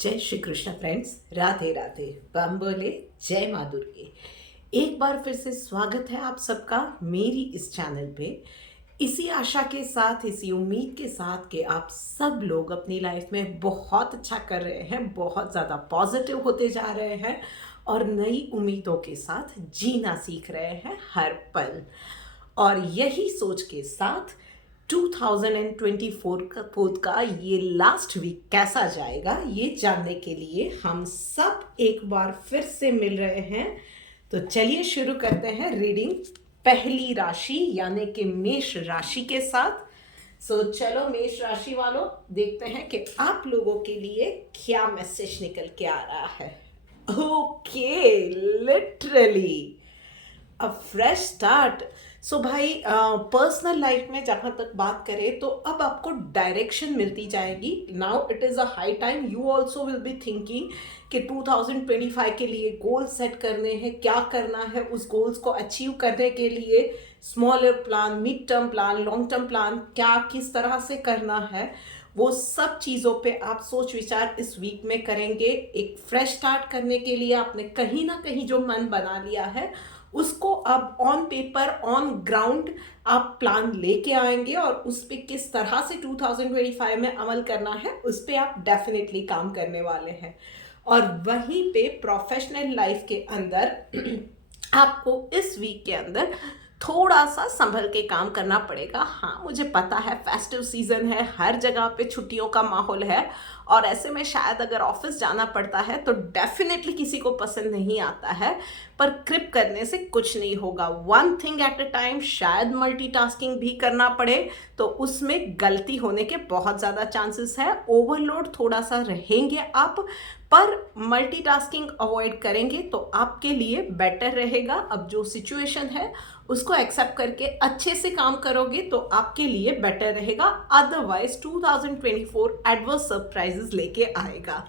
जय श्री कृष्ण फ्रेंड्स, राधे राधे। बम बोले, जय माँ दुर्गे। एक बार फिर से स्वागत है आप सबका मेरी इस चैनल पे। इसी आशा के साथ, इसी उम्मीद के साथ कि आप सब लोग अपनी लाइफ में बहुत अच्छा कर रहे हैं, बहुत ज़्यादा पॉजिटिव होते जा रहे हैं और नई उम्मीदों के साथ जीना सीख रहे हैं हर पल। और यही सोच के साथ 2024 का ये लास्ट वीक कैसा जाएगा ये जानने के लिए हम सब एक बार फिर से मिल रहे हैं। तो चलिए शुरू करते हैं रीडिंग पहली राशि यानी कि मेष राशि के साथ। चलो मेष राशि वालों, देखते हैं कि आप लोगों के लिए क्या मैसेज निकल के आ रहा है। Okay, literally a fresh start. So भाई, पर्सनल लाइफ में जहाँ तक बात करें तो अब आपको डायरेक्शन मिलती जाएगी। Now it is a high time you also will be thinking कि 2025 के लिए गोल सेट करने हैं, क्या करना है, उस गोल्स को अचीव करने के लिए smaller plan, mid term plan, long term plan, क्या किस तरह से करना है, वो सब चीज़ों पे आप सोच विचार इस वीक में करेंगे। एक फ्रेश स्टार्ट करने के लिए आपने कहीं ना कहीं जो मन बना लिया है उसको अब ऑन पेपर, ऑन ग्राउंड आप प्लान लेके आएंगे और उस पर किस तरह से 2025 में अमल करना है उस पर आप डेफिनेटली काम करने वाले हैं। और वहीं पे प्रोफेशनल लाइफ के अंदर आपको इस वीक के अंदर थोड़ा सा संभल के काम करना पड़ेगा। हाँ, मुझे पता है फेस्टिव सीजन है, हर जगह पे छुट्टियों का माहौल है और ऐसे में शायद अगर ऑफिस जाना पड़ता है तो डेफिनेटली किसी को पसंद नहीं आता है, पर क्रिप करने से कुछ नहीं होगा। One thing at a time, शायद मल्टीटास्किंग भी करना पड़े तो उसमें गलती होने के बहुत ज़्यादा चांसेस है। ओवरलोड थोड़ा सा रहेंगे आप, पर मल्टीटास्किंग अवॉइड करेंगे तो आपके लिए बेटर रहेगा। अब जो सिचुएशन है उसको एक्सेप्ट करके अच्छे से काम करोगे तो आपके लिए बेटर रहेगा। अदरवाइज 2024 एडवर्स सरप्राइजेस लेके आएगा।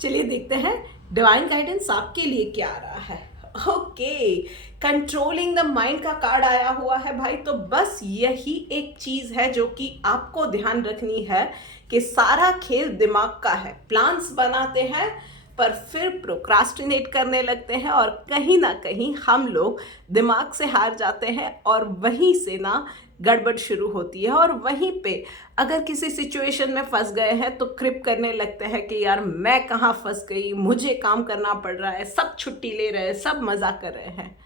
चलिए देखते हैं डिवाइन गाइडेंस आपके लिए क्या आ रहा है। ओके, कंट्रोलिंग द माइंड का कार्ड आया हुआ है भाई। तो बस यही एक चीज़ है जो कि आपको ध्यान रखनी है कि सारा खेल दिमाग का है। प्लान्स बनाते हैं पर फिर प्रोक्रास्टिनेट करने लगते हैं और कहीं ना कहीं हम लोग दिमाग से हार जाते हैं और वहीं से ना गड़बड़ शुरू होती है। और वहीं पे अगर किसी सिचुएशन में फंस गए हैं तो क्रिप करने लगते हैं कि यार मैं कहाँ फंस गई, मुझे काम करना पड़ रहा है, सब छुट्टी ले रहे हैं, सब मज़ा कर रहे हैं।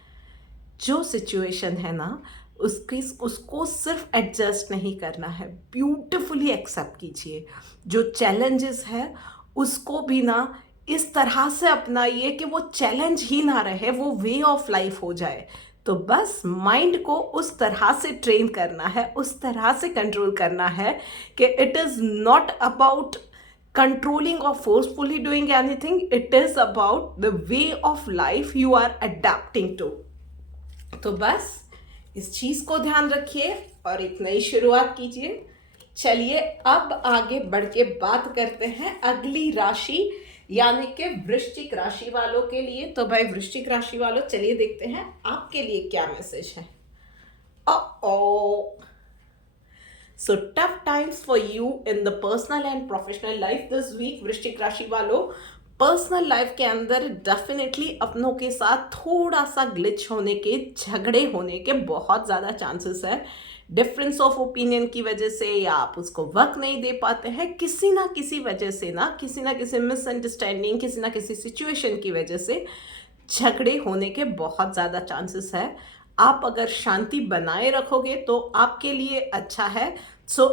जो सिचुएशन है ना उसको सिर्फ एडजस्ट नहीं करना है, ब्यूटिफुली एक्सेप्ट कीजिए। जो चैलेंजेस है उसको भी ना इस तरह से अपनाइए कि वो चैलेंज ही ना रहे, वो वे ऑफ लाइफ हो जाए। तो बस माइंड को उस तरह से ट्रेन करना है, उस तरह से कंट्रोल करना है कि it is not about controlling or forcefully doing anything, it is about the way of life you are adapting to। तो बस इस चीज को ध्यान रखिए और एक नई शुरुआत कीजिए। चलिए अब आगे बढ़ के बात करते हैं अगली राशि यानी कि वृश्चिक राशि वालों के लिए। तो भाई वृश्चिक राशि वालों, चलिए देखते हैं आपके लिए क्या मैसेज है। So tough times for you in the personal and professional life this week वृश्चिक राशि वालों। पर्सनल लाइफ के अंदर डेफिनेटली अपनों के साथ थोड़ा सा ग्लिच होने के, झगड़े होने के बहुत ज़्यादा चांसेस है। डिफरेंस ऑफ ओपिनियन की वजह से या आप उसको वक्त नहीं दे पाते हैं, किसी ना किसी वजह से ना, किसी ना किसी मिसअंडरस्टैंडिंग, किसी ना किसी सिचुएशन की वजह से झगड़े होने के बहुत ज़्यादा चांसेस है। आप अगर शांति बनाए रखोगे तो आपके लिए अच्छा है।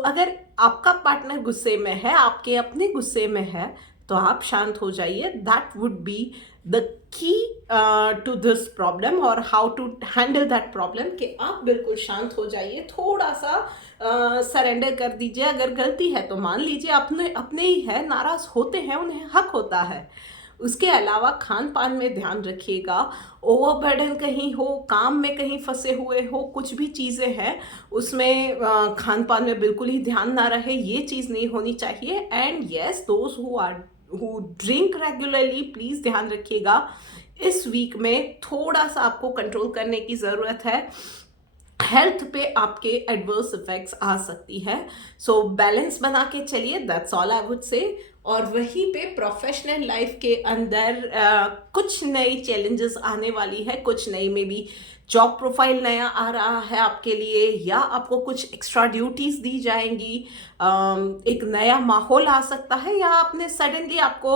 अगर आपका पार्टनर गुस्से में है, आपके अपने गुस्से में है, तो आप शांत हो जाइए। That would be the key to this problem और how to handle that problem, कि आप बिल्कुल शांत हो जाइए, थोड़ा सा सरेंडर कर दीजिए। अगर गलती है तो मान लीजिए, अपने अपने ही है, नाराज़ होते हैं, उन्हें हक होता है। उसके अलावा खान पान में ध्यान रखिएगा, ओवरबर्डन कहीं हो, काम में कहीं फंसे हुए हो, कुछ भी चीज़ें हैं उसमें खान पान में बिल्कुल ही ध्यान ना रहे, ये चीज़ नहीं होनी चाहिए। And yes, those who drink regularly, please ध्यान रखिएगा इस वीक में थोड़ा सा आपको कंट्रोल करने की ज़रूरत है। हेल्थ पे आपके एडवर्स इफेक्ट्स आ सकती है। बैलेंस बना के चलिए, that's all I would say. और वहीं पे प्रोफेशनल लाइफ के अंदर कुछ नई चैलेंजेस आने वाली है, कुछ नई में भी जॉब प्रोफाइल नया आ रहा है आपके लिए, या आपको कुछ एक्स्ट्रा ड्यूटीज़ दी जाएंगी, एक नया माहौल आ सकता है, या आपने सडनली आपको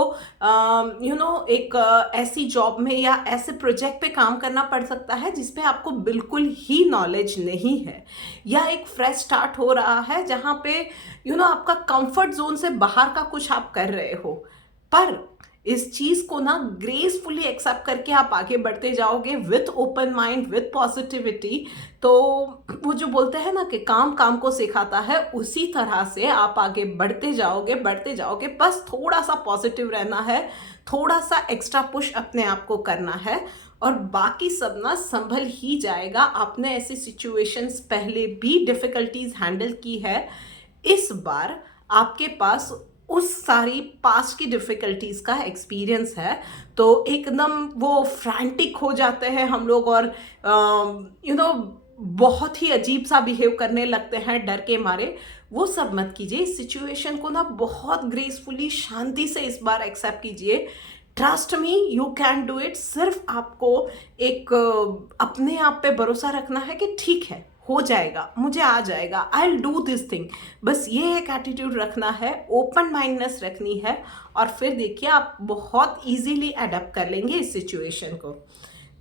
एक ऐसी जॉब में या ऐसे प्रोजेक्ट पे काम करना पड़ सकता है जिस पे आपको बिल्कुल ही नॉलेज नहीं है, या एक फ्रेश स्टार्ट हो रहा है जहाँ पे आपका कंफर्ट जोन से बाहर का कुछ आप कर रहे हो। पर इस चीज़ को ना ग्रेसफुली एक्सेप्ट करके आप आगे बढ़ते जाओगे with open mind, with positivity. तो वो जो बोलते हैं ना कि काम काम को सिखाता है, उसी तरह से आप आगे बढ़ते जाओगे। बस थोड़ा सा पॉजिटिव रहना है, थोड़ा सा एक्स्ट्रा पुश अपने आप को करना है, और बाकी सब ना संभल ही जाएगा। आपने ऐसी सिचुएशंस पहले भी डिफ़िकल्टीज हैंडल की है, इस बार आपके पास उस सारी पास्ट की डिफ़िकल्टीज़ का एक्सपीरियंस है। तो एकदम वो फ्रैंटिक हो जाते हैं हम लोग, और बहुत ही अजीब सा बिहेव करने लगते हैं डर के मारे। वो सब मत कीजिए, इस सिचुएशन को ना बहुत ग्रेसफुली, शांति से इस बार एक्सेप्ट कीजिए। Trust me, you can do it. सिर्फ आपको एक अपने आप पे भरोसा रखना है कि ठीक है, हो जाएगा, मुझे आ जाएगा, I will do this thing. बस ये एक एटीट्यूड रखना है, ओपन माइंडनेस रखनी है, और फिर देखिए आप बहुत इजीली अडेप्ट कर लेंगे इस सिचुएशन को।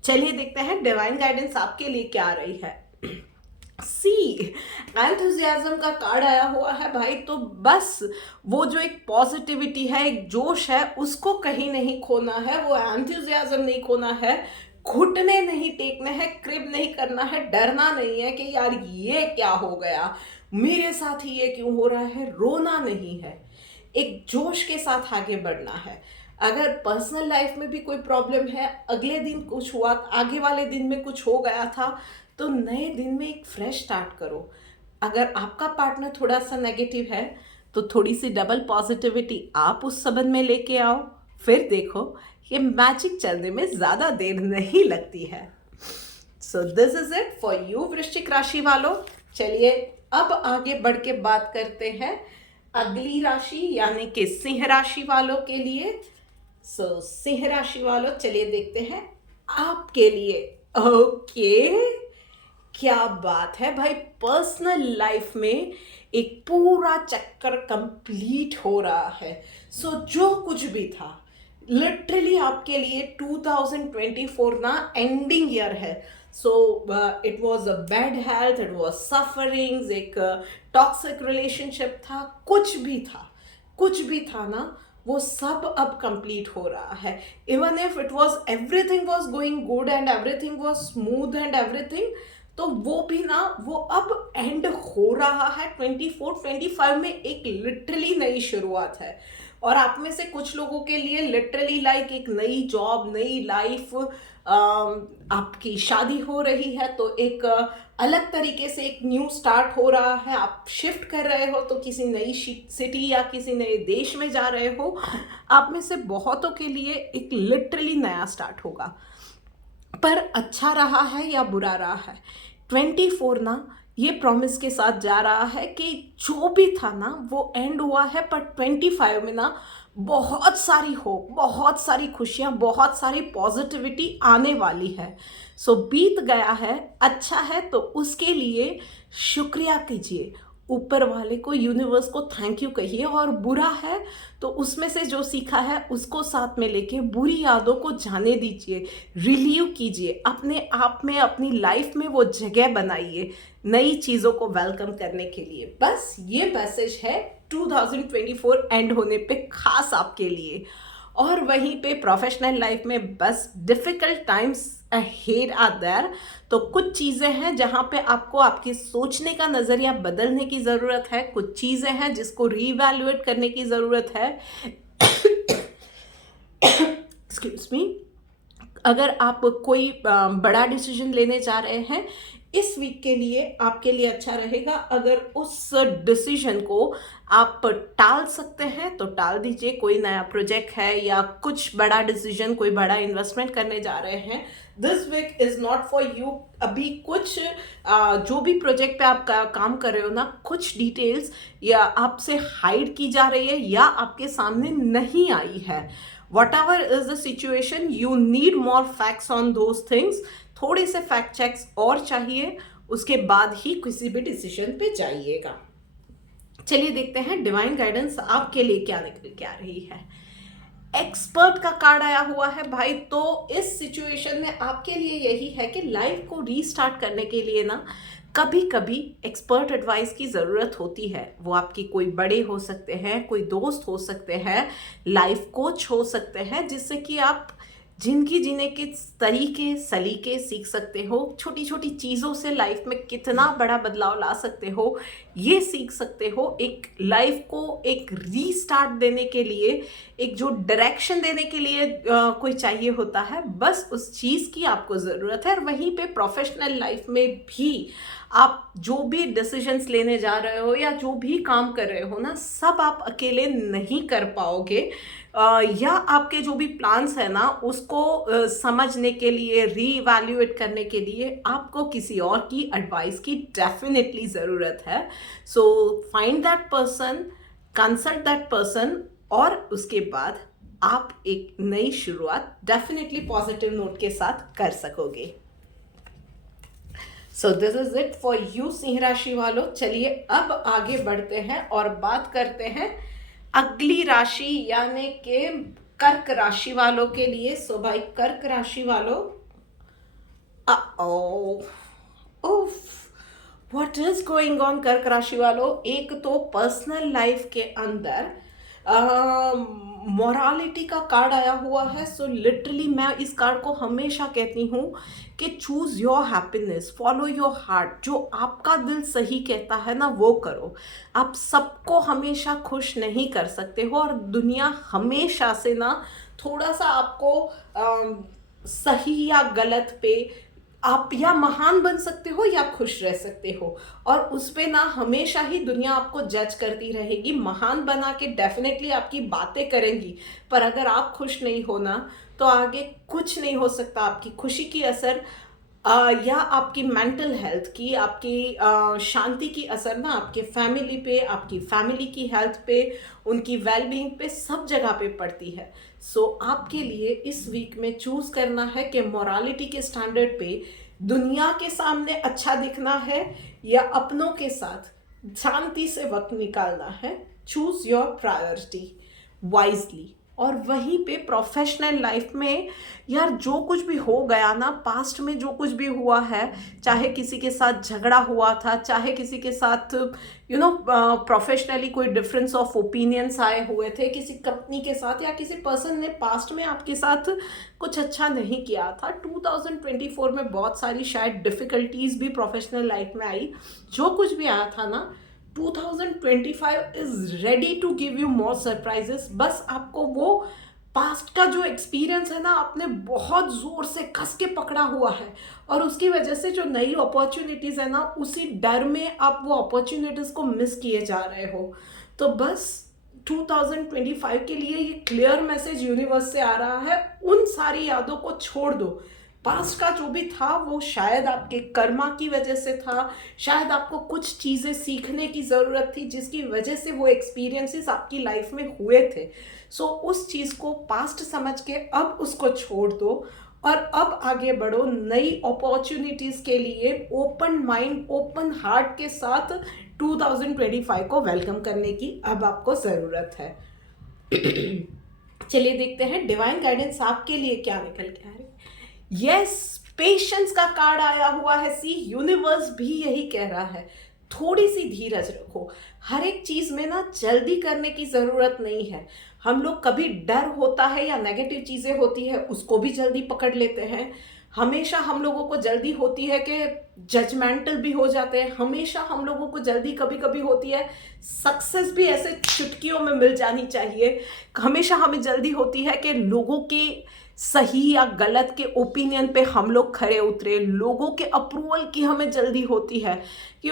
चलिए देखते हैं डिवाइन गाइडेंस आपके लिए क्या आ रही है। सी एंथुजियाज्म का कार्ड आया हुआ है भाई। तो बस वो जो एक पॉजिटिविटी है, एक जोश है, उसको कहीं नहीं खोना है, वो एंथुजियाज्म नहीं खोना है, घुटने नहीं टेकने हैं, क्रिब नहीं करना है, डरना नहीं है कि यार ये क्या हो गया, मेरे साथ ही ये क्यों हो रहा है, रोना नहीं है, एक जोश के साथ आगे बढ़ना है। अगर पर्सनल लाइफ में भी कोई प्रॉब्लम है, अगले दिन कुछ हुआ, आगे वाले दिन में कुछ हो गया था, तो नए दिन में एक फ्रेश स्टार्ट करो। अगर आपका पार्टनर थोड़ा सा नेगेटिव है तो थोड़ी सी डबल पॉजिटिविटी आप उस संबंध में लेके आओ, फिर देखो ये मैजिक चलने में ज़्यादा देर नहीं लगती है। So this is it for you वृश्चिक राशि वालों। चलिए अब आगे बढ़ के बात करते हैं अगली राशि यानी कि सिंह राशि वालों के लिए। सो सिंह राशि वालों, चलिए देखते हैं आपके लिए। ओके, क्या बात है भाई, पर्सनल लाइफ में एक पूरा चक्कर कंप्लीट हो रहा है। सो जो कुछ भी था, लिटरली आपके लिए 2024 ना एंडिंग ईयर है। So it was a bad health, it was sufferings, एक टॉक्सिक रिलेशनशिप था, कुछ भी था ना, वो सब अब कंप्लीट हो रहा है। Even if it was everything was going good and everything was smooth and everything, तो वो भी ना, वो अब एंड हो रहा है। 24-25 में एक लिटरली नई शुरुआत है, और आप में से कुछ लोगों के लिए लिटरली लाइक एक नई जॉब, नई लाइफ, आपकी शादी हो रही है तो एक अलग तरीके से एक न्यू स्टार्ट हो रहा है। आप शिफ्ट कर रहे हो तो किसी नई सिटी या किसी नए देश में जा रहे हो। आप में से बहुतों के लिए एक लिटरली नया स्टार्ट होगा, पर अच्छा रहा है या बुरा रहा है, 24 ना ये प्रॉमिस के साथ जा रहा है कि जो भी था ना वो एंड हुआ है, पर 25 में ना बहुत सारी होप, बहुत सारी खुशियाँ, बहुत सारी पॉजिटिविटी आने वाली है। सो बीत गया है, अच्छा है तो उसके लिए शुक्रिया कीजिए, ऊपर वाले को, यूनिवर्स को थैंक यू कहिए, और बुरा है तो उसमें से जो सीखा है उसको साथ में लेके बुरी यादों को जाने दीजिए, रिलीव कीजिए, अपने आप में, अपनी लाइफ में वो जगह बनाइए नई चीज़ों को वेलकम करने के लिए। बस ये मैसेज है 2024 एंड होने पे खास आपके लिए। और वहीं पे प्रोफेशनल लाइफ में बस difficult times ahead are there. तो कुछ चीज़ें हैं जहाँ पे आपको आपकी सोचने का नज़रिया बदलने की ज़रूरत है, कुछ चीज़ें हैं जिसको रीवैल्यूएट करने की ज़रूरत है। Excuse me. अगर आप कोई बड़ा डिसीजन लेने जा रहे हैं, इस वीक के लिए आपके लिए अच्छा रहेगा। अगर उस डिसीजन को आप टाल सकते हैं तो टाल दीजिए। कोई नया प्रोजेक्ट है या कुछ बड़ा डिसीजन, कोई बड़ा इन्वेस्टमेंट करने जा रहे हैं, this week is not for you. अभी कुछ जो भी प्रोजेक्ट पे आप काम कर रहे हो ना, कुछ डिटेल्स या आपसे हाइड की जा रही है या आपके सामने नहीं आई है। whatever is the situation, you need more facts on those things। थोड़े से फैक्ट चेक्स और चाहिए, उसके बाद ही किसी भी डिसीजन पे जाइएगा। चलिए देखते हैं डिवाइन गाइडेंस आपके लिए क्या निकल के आ रही है। एक्सपर्ट का कार्ड आया हुआ है भाई। तो इस सिचुएशन में आपके लिए यही है कि लाइफ को रीस्टार्ट करने के लिए ना कभी कभी एक्सपर्ट एडवाइस की ज़रूरत होती है। वो आपकी कोई बड़े हो सकते हैं, कोई दोस्त हो सकते हैं, लाइफ कोच हो सकते हैं, जिससे कि आप जिंदगी जीने के तरीके सलीके सीख सकते हो। छोटी छोटी चीज़ों से लाइफ में कितना बड़ा बदलाव ला सकते हो ये सीख सकते हो। एक लाइफ को एक रीस्टार्ट देने के लिए, एक जो डायरेक्शन देने के लिए कोई चाहिए होता है, बस उस चीज़ की आपको ज़रूरत है। और वहीं पे प्रोफेशनल लाइफ में भी आप जो भी डिसीजंस लेने जा रहे हो या जो भी काम कर रहे हो ना, सब आप अकेले नहीं कर पाओगे। या आपके जो भी प्लान्स है ना, उसको समझने के लिए, रीइवैल्यूएट करने के लिए आपको किसी और की एडवाइस की डेफिनेटली ज़रूरत है। So find that person, consult that person, और उसके बाद आप एक नई शुरुआत डेफिनेटली पॉजिटिव नोट के साथ कर सकोगे। सो this is it for you Singh राशि वालों। चलिए अब आगे बढ़ते हैं और बात करते हैं अगली राशि यानी कि कर्क राशि वालों के लिए। सो भाई कर्क राशि वालों, व्हाट इज गोइंग ऑन कर्क राशि वालों। एक तो पर्सनल लाइफ के अंदर मोरालिटी का कार्ड आया हुआ है। सो लिटरली मैं इस कार्ड को हमेशा कहती हूँ कि choose your happiness, follow your heart. जो आपका दिल सही कहता है ना वो करो। आप सबको हमेशा खुश नहीं कर सकते हो, और दुनिया हमेशा से ना थोड़ा सा आपको सही या गलत पे आप या महान बन सकते हो या खुश रह सकते हो, और उस पे ना हमेशा ही दुनिया आपको जज करती रहेगी। महान बना के डेफिनेटली आपकी बातें करेंगी, पर अगर आप खुश नहीं हो ना तो आगे कुछ नहीं हो सकता। आपकी खुशी की असर या आपकी मेंटल हेल्थ की, आपकी शांति की असर ना आपके फैमिली पे, आपकी फैमिली की हेल्थ पे, उनकी वेलबींग पे, सब जगह पे पड़ती है। सो आपके लिए इस वीक में चूज करना है कि मोरालिटी के स्टैंडर्ड पे दुनिया के सामने अच्छा दिखना है या अपनों के साथ शांति से वक्त निकालना है। Choose your priority wisely. और वहीं पे प्रोफेशनल लाइफ में यार जो कुछ भी हो गया ना, पास्ट में जो कुछ भी हुआ है, चाहे किसी के साथ झगड़ा हुआ था, चाहे किसी के साथ प्रोफेशनली कोई डिफरेंस ऑफ ओपिनियंस आए हुए थे किसी कंपनी के साथ, या किसी पर्सन ने पास्ट में आपके साथ कुछ अच्छा नहीं किया था। 2024 में बहुत सारी शायद डिफ़िकल्टीज भी प्रोफेशनल लाइफ में आई। जो कुछ भी आया था ना, 2025 is ready to give you more surprises. बस आपको वो पास्ट का जो एक्सपीरियंस है ना, आपने बहुत ज़ोर से कस के पकड़ा हुआ है, और उसकी वजह से जो नई अपॉर्चुनिटीज़ है ना, उसी डर में आप वो अपॉर्चुनिटीज़ को मिस किए जा रहे हो। तो बस 2025 के लिए ये क्लियर मैसेज यूनिवर्स से आ रहा है, उन सारी यादों को छोड़ दो। पास्ट का जो भी था वो शायद आपके कर्मा की वजह से था, शायद आपको कुछ चीज़ें सीखने की ज़रूरत थी जिसकी वजह से वो एक्सपीरियंसेस आपकी लाइफ में हुए थे। सो उस चीज़ को पास्ट समझ के अब उसको छोड़ दो और अब आगे बढ़ो नई अपॉर्चुनिटीज़ के लिए। ओपन माइंड, ओपन हार्ट के साथ 2025 को वेलकम करने की अब आपको ज़रूरत है। चलिए देखते हैं डिवाइन गाइडेंस आपके लिए क्या निकल के आ रही है। यस, पेशेंस का कार्ड आया हुआ है। सी, यूनिवर्स भी यही कह रहा है, थोड़ी सी धीरज रखो। हर एक चीज़ में ना जल्दी करने की ज़रूरत नहीं है। हम लोग कभी डर होता है या नेगेटिव चीज़ें होती है उसको भी जल्दी पकड़ लेते हैं, हमेशा हम लोगों को जल्दी होती है कि जजमेंटल भी हो जाते हैं, हमेशा हम लोगों को जल्दी कभी कभी होती है सक्सेस भी ऐसे चुटकियों में मिल जानी चाहिए, हमेशा हमें जल्दी होती है कि लोगों के सही या गलत के ओपिनियन पे हम लोग खरे उतरे, लोगों के अप्रूवल की हमें जल्दी होती है कि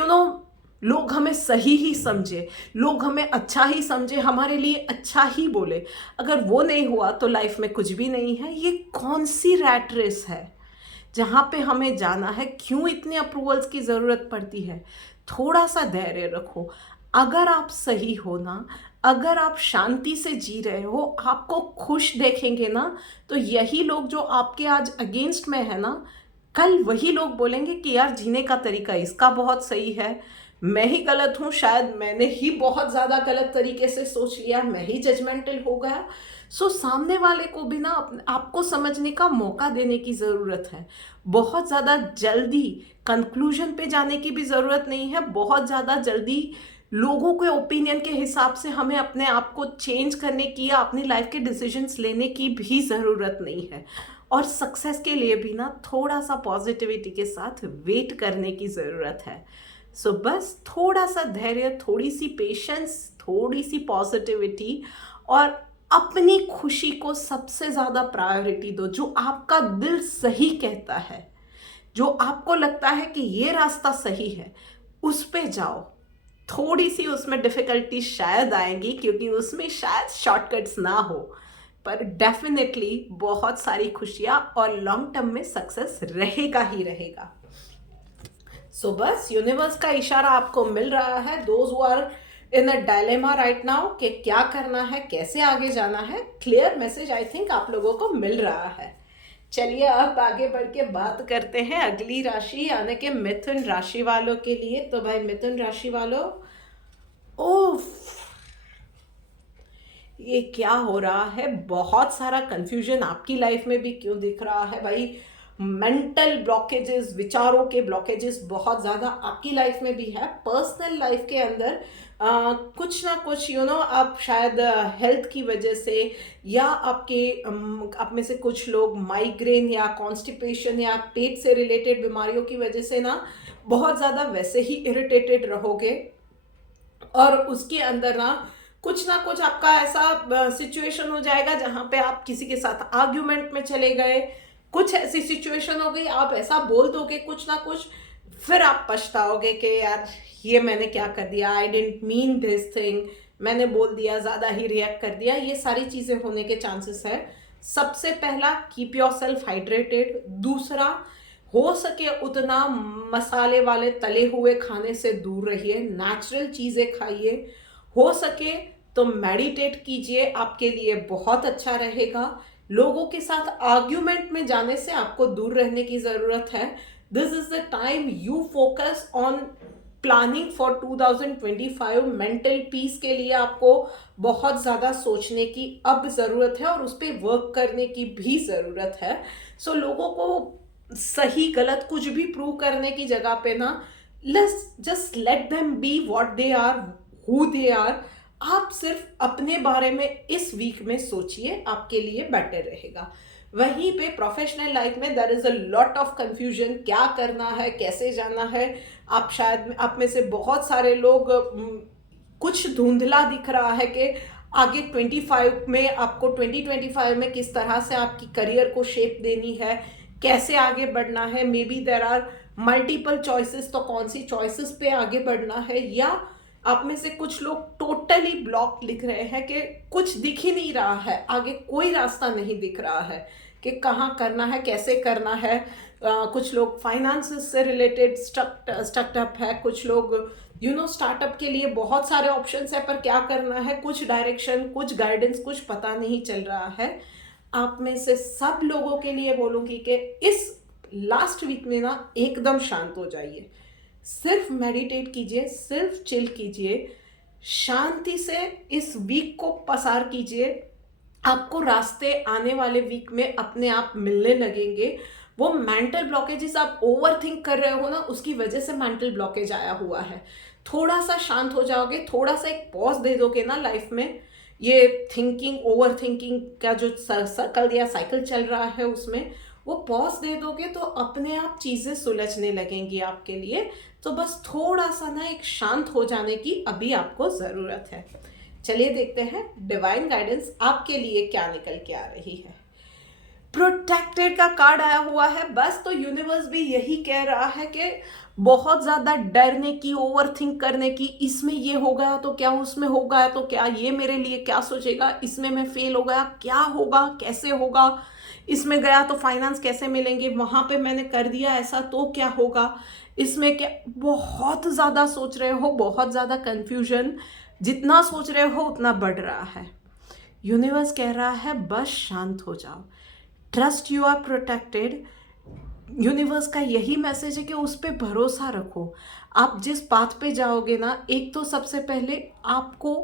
लोग हमें सही ही समझे, लोग हमें अच्छा ही समझे, हमारे लिए अच्छा ही बोले। अगर वो नहीं हुआ तो लाइफ में कुछ भी नहीं है। ये कौन सी रैट रेस है जहाँ पे हमें जाना है? क्यों इतने अप्रूवल्स की ज़रूरत पड़ती है? थोड़ा सा धैर्य रखो। अगर आप सही हो ना, अगर आप शांति से जी रहे हो, आपको खुश देखेंगे ना, तो यही लोग जो आपके आज अगेंस्ट में है ना, कल वही लोग बोलेंगे कि यार जीने का तरीका इसका बहुत सही है, मैं ही गलत हूँ, शायद मैंने ही बहुत ज़्यादा गलत तरीके से सोच लिया, मैं ही जजमेंटल हो गया। सो सामने वाले को भी ना आपको समझने का मौका देने की ज़रूरत है। बहुत ज़्यादा जल्दी कंक्लूजन पे जाने की भी ज़रूरत नहीं है, बहुत ज़्यादा जल्दी लोगों के ओपिनियन के हिसाब से हमें अपने आप को चेंज करने की या अपनी लाइफ के डिसीजंस लेने की भी ज़रूरत नहीं है। और सक्सेस के लिए भी ना थोड़ा सा पॉजिटिविटी के साथ वेट करने की ज़रूरत है। सो बस थोड़ा सा धैर्य, थोड़ी सी पेशेंस, थोड़ी सी पॉजिटिविटी, और अपनी खुशी को सबसे ज़्यादा प्रायोरिटी दो। जो आपका दिल सही कहता है, जो आपको लगता है कि ये रास्ता सही है, उस पे जाओ। थोड़ी सी उसमें डिफ़िकल्टी शायद आएंगी क्योंकि उसमें शायद शॉर्टकट्स ना हो, पर डेफिनेटली बहुत सारी खुशियाँ और लॉन्ग टर्म में सक्सेस रहेगा ही रहेगा। सो बस यूनिवर्स का इशारा आपको मिल रहा है, those who are in a dilemma right now, कि क्या करना है, कैसे आगे जाना है। क्लियर मैसेज आई थिंक आप लोगों को मिल रहा है। चलिए अब आगे बढ़ के बात करते हैं अगली राशि यानी कि मिथुन राशि वालों के लिए। तो भाई मिथुन राशि वालों, ओफ, ये क्या हो रहा है? बहुत सारा कंफ्यूजन आपकी लाइफ में भी क्यों दिख रहा है भाई? मेंटल ब्लॉकेजेस, विचारों के ब्लॉकेजेस बहुत ज़्यादा आपकी लाइफ में भी है। पर्सनल लाइफ के अंदर कुछ ना कुछ आप शायद हेल्थ की वजह से, या आप में से कुछ लोग माइग्रेन या कॉन्स्टिपेशन या पेट से रिलेटेड बीमारियों की वजह से ना बहुत ज़्यादा वैसे ही इरिटेटेड रहोगे, और उसके अंदर ना कुछ आपका ऐसा सिचुएशन हो जाएगा जहाँ पे आप किसी के साथ आर्ग्यूमेंट में चले गए, कुछ ऐसी सिचुएशन हो गई, आप ऐसा बोल दोगे कुछ ना कुछ, फिर आप पछताओगे कि यार ये मैंने क्या कर दिया, आई डेंट मीन दिस थिंग, मैंने बोल दिया, ज़्यादा ही रिएक्ट कर दिया। ये सारी चीज़ें होने के चांसेस है। सबसे पहला, कीप योर सेल्फ हाइड्रेटेड। दूसरा, हो सके उतना मसाले वाले तले हुए खाने से दूर रहिए, नेचुरल चीज़ें खाइए। हो सके तो मेडिटेट कीजिए, आपके लिए बहुत अच्छा रहेगा। लोगों के साथ आर्ग्यूमेंट में जाने से आपको दूर रहने की ज़रूरत है। This is the time you focus on planning for 2025। Mental peace के लिए आपको बहुत ज़्यादा सोचने की अब ज़रूरत है और उस पर वर्क करने की भी ज़रूरत है। सो लोगों को सही गलत कुछ भी प्रूव करने की जगह पे ना, just let them be what they are, who they are. आप सिर्फ अपने बारे में इस वीक में सोचिए, आपके लिए बेटर रहेगा। वहीं पे प्रोफेशनल लाइफ में there is a lot of confusion, क्या करना है, कैसे जाना है। आप में से बहुत सारे लोग कुछ धुंधला दिख रहा है कि आगे 25 में आपको 2025 में किस तरह से आपकी करियर को शेप देनी है, कैसे आगे बढ़ना है। Maybe there are multiple choices, तो कौन सी चॉइसेस पे आगे बढ़ना है। या आप में से कुछ लोग टोटली ब्लॉक लिख रहे हैं कि कुछ दिख ही नहीं रहा है, आगे कोई रास्ता नहीं दिख रहा है कि कहाँ करना है, कैसे करना है। कुछ लोग फाइनेंस से रिलेटेड स्टकअप है, कुछ लोग स्टार्टअप के लिए बहुत सारे ऑप्शंस है, पर क्या करना है, कुछ डायरेक्शन, कुछ गाइडेंस, कुछ पता नहीं चल रहा है। आप में से सब लोगों के लिए बोलूँगी कि इस लास्ट वीक में ना एकदम शांत हो जाइए, सिर्फ मेडिटेट कीजिए, सिर्फ चिल कीजिए, शांति से इस वीक को पसार कीजिए। आपको रास्ते आने वाले वीक में अपने आप मिलने लगेंगे। वो मेंटल ब्लॉकेजेस आप ओवर थिंक कर रहे हो ना, उसकी वजह से मेंटल ब्लॉकेज आया हुआ है। थोड़ा सा शांत हो जाओगे, थोड़ा सा एक पॉज दे दोगे ना लाइफ में, ये थिंकिंग, ओवर थिंकिंग का जो सर्कल या साइकिल चल रहा है वो पॉज दे दोगे तो अपने आप चीज़ें सुलझने लगेंगी आपके लिए। तो बस थोड़ा सा ना एक शांत हो जाने की अभी आपको ज़रूरत है। चलिए देखते हैं डिवाइन गाइडेंस आपके लिए क्या निकल के आ रही है। प्रोटेक्टेड का कार्ड आया हुआ है। बस तो यूनिवर्स भी यही कह रहा है कि बहुत ज़्यादा डरने की, ओवर थिंक करने की, इसमें ये हो गया तो क्या, उसमें हो गया तो क्या, ये मेरे लिए क्या सोचेगा, इसमें मैं फेल हो गया क्या होगा, कैसे होगा, इसमें गया तो फाइनेंस कैसे मिलेंगे, वहाँ पे मैंने कर दिया ऐसा तो क्या होगा, इसमें क्या, बहुत ज़्यादा सोच रहे हो, बहुत ज़्यादा कन्फ्यूजन, जितना सोच रहे हो उतना बढ़ रहा है। यूनिवर्स कह रहा है बस शांत हो जाओ, trust you are protected. Universe का यही मैसेज है कि उस पर भरोसा रखो। आप जिस पाथ पे जाओगे ना, एक तो सबसे पहले आपको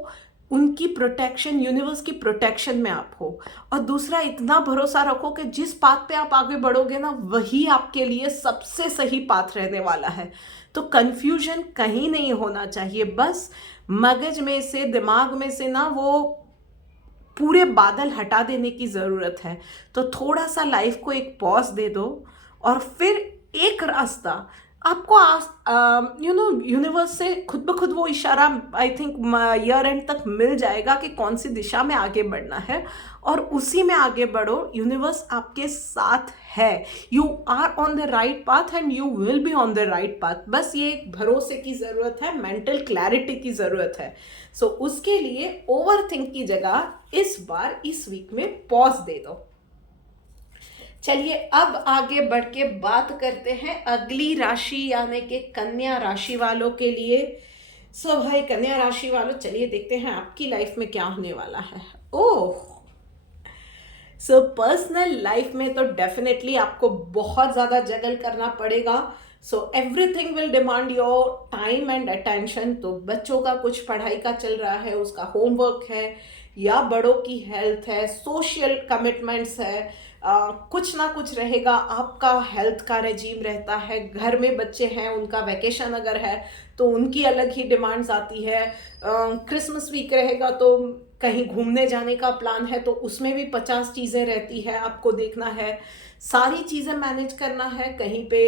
उनकी प्रोटेक्शन, यूनिवर्स की प्रोटेक्शन में आप हो, और दूसरा इतना भरोसा रखो कि जिस पाथ पे आप आगे बढ़ोगे ना, वही आपके लिए सबसे सही पाथ रहने वाला है। तो कन्फ्यूजन कहीं नहीं होना चाहिए। बस मगज में से, दिमाग में से ना वो पूरे बादल हटा देने की ज़रूरत है। तो थोड़ा सा लाइफ को एक पॉज दे दो, और फिर एक रास्ता आपको यूनिवर्स से खुद ब खुद वो इशारा आई थिंक ईयर एंड तक मिल जाएगा कि कौन सी दिशा में आगे बढ़ना है, और उसी में आगे बढ़ो। यूनिवर्स आपके साथ है। You are on the right path and you will be on the right path. बस ये एक भरोसे की ज़रूरत है, मेंटल क्लैरिटी की ज़रूरत है। सो उसके लिए ओवर थिंक की जगह इस बार, इस वीक में पॉज दे दो। चलिए अब आगे बढ़ के बात करते हैं अगली राशि यानी कि कन्या राशि वालों के लिए। सो भाई कन्या राशि वालों, चलिए देखते हैं आपकी लाइफ में क्या होने वाला है। ओह, सो पर्सनल लाइफ में तो डेफिनेटली आपको बहुत ज़्यादा जगल करना पड़ेगा। So everything will demand your time and attention. तो बच्चों का कुछ पढ़ाई का चल रहा है, उसका होमवर्क है, या बड़ों की हेल्थ है, सोशल कमिटमेंट्स है, कुछ ना कुछ रहेगा। आपका हेल्थ का रेजीम रहता है, घर में बच्चे हैं, उनका वैकेशन अगर है तो उनकी अलग ही डिमांड्स आती है। क्रिसमस वीक रहेगा तो कहीं घूमने जाने का प्लान है तो उसमें भी 50 चीज़ें रहती है, आपको देखना है, सारी चीज़ें मैनेज करना है। कहीं पे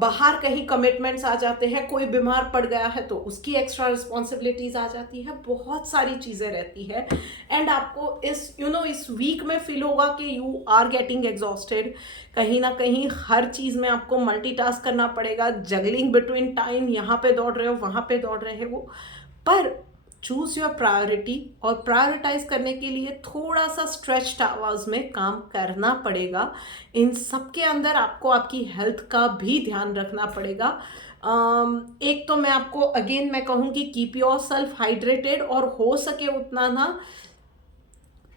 बाहर कहीं कमिटमेंट्स आ जाते हैं, कोई बीमार पड़ गया है तो उसकी एक्स्ट्रा रिस्पॉन्सिबिलिटीज़ आ जाती है, बहुत सारी चीज़ें रहती है। एंड आपको इस वीक में फील होगा कि यू आर गेटिंग एग्जॉस्टेड। कहीं ना कहीं हर चीज़ में आपको मल्टीटास्क करना पड़ेगा, जगलिंग बिटवीन टाइम, यहाँ पे दौड़ रहे हो, वहाँ पे दौड़ रहे हो। पर चूज़ योर प्रायोरिटी, और प्रायोरिटाइज करने के लिए थोड़ा सा स्ट्रेच्ड आवर्स में काम करना पड़ेगा। इन सब के अंदर आपको आपकी हेल्थ का भी ध्यान रखना पड़ेगा। एक तो मैं आपको अगेन मैं कहूँगी कीप योर सेल्फ हाइड्रेटेड, और हो सके उतना ना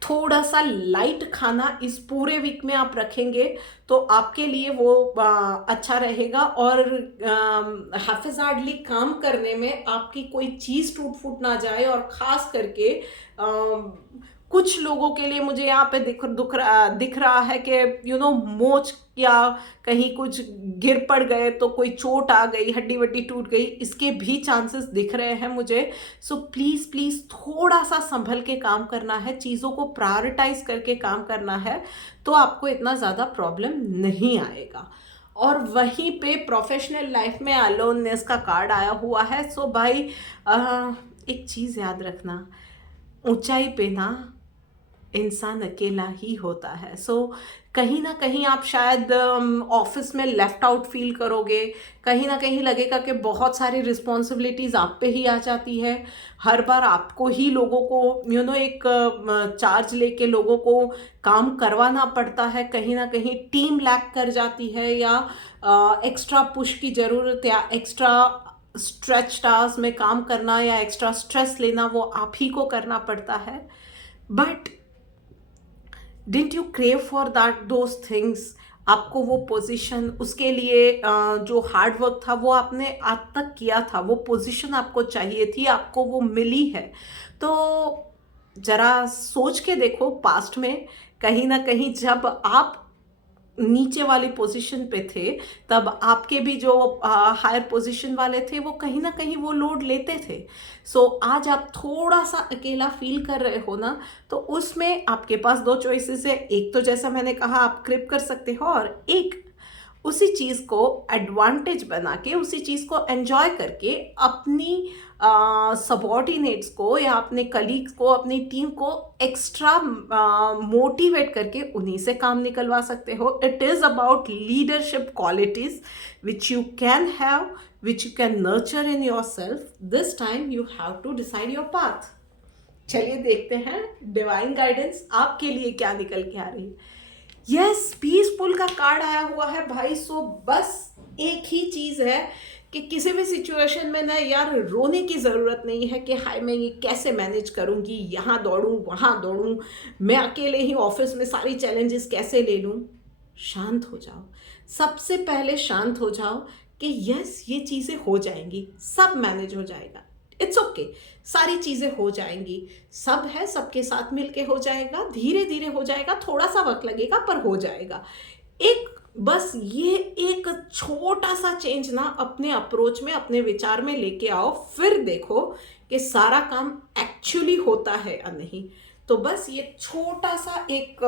थोड़ा सा लाइट खाना इस पूरे वीक में आप रखेंगे तो आपके लिए वो अच्छा रहेगा। और हाफिज़ाडली काम करने में आपकी कोई चीज़ टूट फूट ना जाए। और ख़ास करके कुछ लोगों के लिए मुझे यहाँ पे दिख रहा है कि मोच या कहीं कुछ गिर पड़ गए तो कोई चोट आ गई, हड्डी वड्डी टूट गई, इसके भी चांसेस दिख रहे हैं मुझे। सो प्लीज़ प्लीज़ थोड़ा सा संभल के काम करना है, चीज़ों को प्रायोरिटाइज करके काम करना है, तो आपको इतना ज़्यादा प्रॉब्लम नहीं आएगा। और वहीं पे प्रोफेशनल लाइफ में अलोननेस का कार्ड आया हुआ है। सो भाई एक चीज़ याद रखना, ऊंचाई पे ना इंसान अकेला ही होता है। सो कहीं ना कहीं आप शायद ऑफिस में लेफ्ट आउट फील करोगे, कहीं ना कहीं लगेगा कि बहुत सारी रिस्पॉन्सिबिलिटीज़ आप पे ही आ जाती है। हर बार आपको ही लोगों को एक चार्ज लेके लोगों को काम करवाना पड़ता है। कहीं ना कहीं टीम लैक कर जाती है, या एक्स्ट्रा पुश की ज़रूरत, या एक्स्ट्रा स्ट्रेच टास्क में काम करना, या एक्स्ट्रा स्ट्रेस लेना वो आप ही को करना पड़ता है। But didn't you crave for that those things? आपको वो पोजीशन, उसके लिए जो हार्ड वर्क था वो आपने आज तक किया था, वो पोजीशन आपको चाहिए थी, आपको वो मिली है। तो ज़रा सोच के देखो, पास्ट में कहीं ना कहीं जब आप नीचे वाली पोजीशन पे थे, तब आपके भी जो हायर पोजीशन वाले थे वो कहीं ना कहीं वो लोड लेते थे। सो आज आप थोड़ा सा अकेला फील कर रहे हो ना, तो उसमें आपके पास दो चॉइसेस है। एक तो जैसा मैंने कहा आप क्रिप कर सकते हो, और एक उसी चीज़ को एडवांटेज बना के, उसी चीज़ को एंजॉय करके अपनी सबॉर्डिनेट्स को या अपने कलीग्स को, अपनी टीम को एक्स्ट्रा मोटिवेट करके उन्हीं से काम निकलवा सकते हो। It is about leadership qualities which you can have, which you can nurture in yourself. This time you have to decide your path. चलिए देखते हैं डिवाइन गाइडेंस आपके लिए क्या निकल के आ रही है। यस, पीसफुल का कार्ड आया हुआ है भाई। सो बस एक ही चीज़ है कि किसी भी सिचुएशन में ना यार रोने की ज़रूरत नहीं है कि हाय मैं ये कैसे मैनेज करूँगी, यहाँ दौड़ूँ वहाँ दौड़ूँ, मैं अकेले ही ऑफिस में सारी चैलेंजेस कैसे ले लूँ। शांत हो जाओ, सबसे पहले शांत हो जाओ कि यस ये चीज़ें हो जाएंगी, सब मैनेज हो जाएगा, इट्स ओके, सारी चीज़ें हो जाएंगी, सब है, सबके साथ मिलके हो जाएगा, धीरे धीरे हो जाएगा, थोड़ा सा वक्त लगेगा पर हो जाएगा। एक बस ये एक छोटा सा चेंज ना अपने अप्रोच में, अपने विचार में लेके आओ, फिर देखो कि सारा काम एक्चुअली होता है या नहीं। तो बस ये छोटा सा एक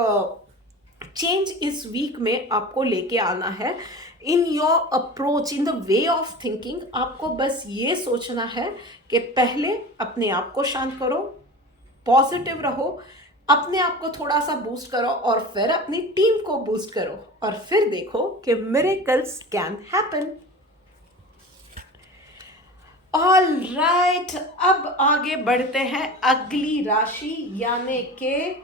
चेंज इस वीक में आपको लेके आना है। In your approach, in the way of thinking, आपको बस ये सोचना है कि पहले अपने आप को शांत करो, पॉजिटिव रहो, अपने आप को थोड़ा सा बूस्ट करो, और फिर अपनी टीम को बूस्ट करो, और फिर देखो कि miracles can happen. All right, अब आगे बढ़ते हैं अगली राशि यानी कि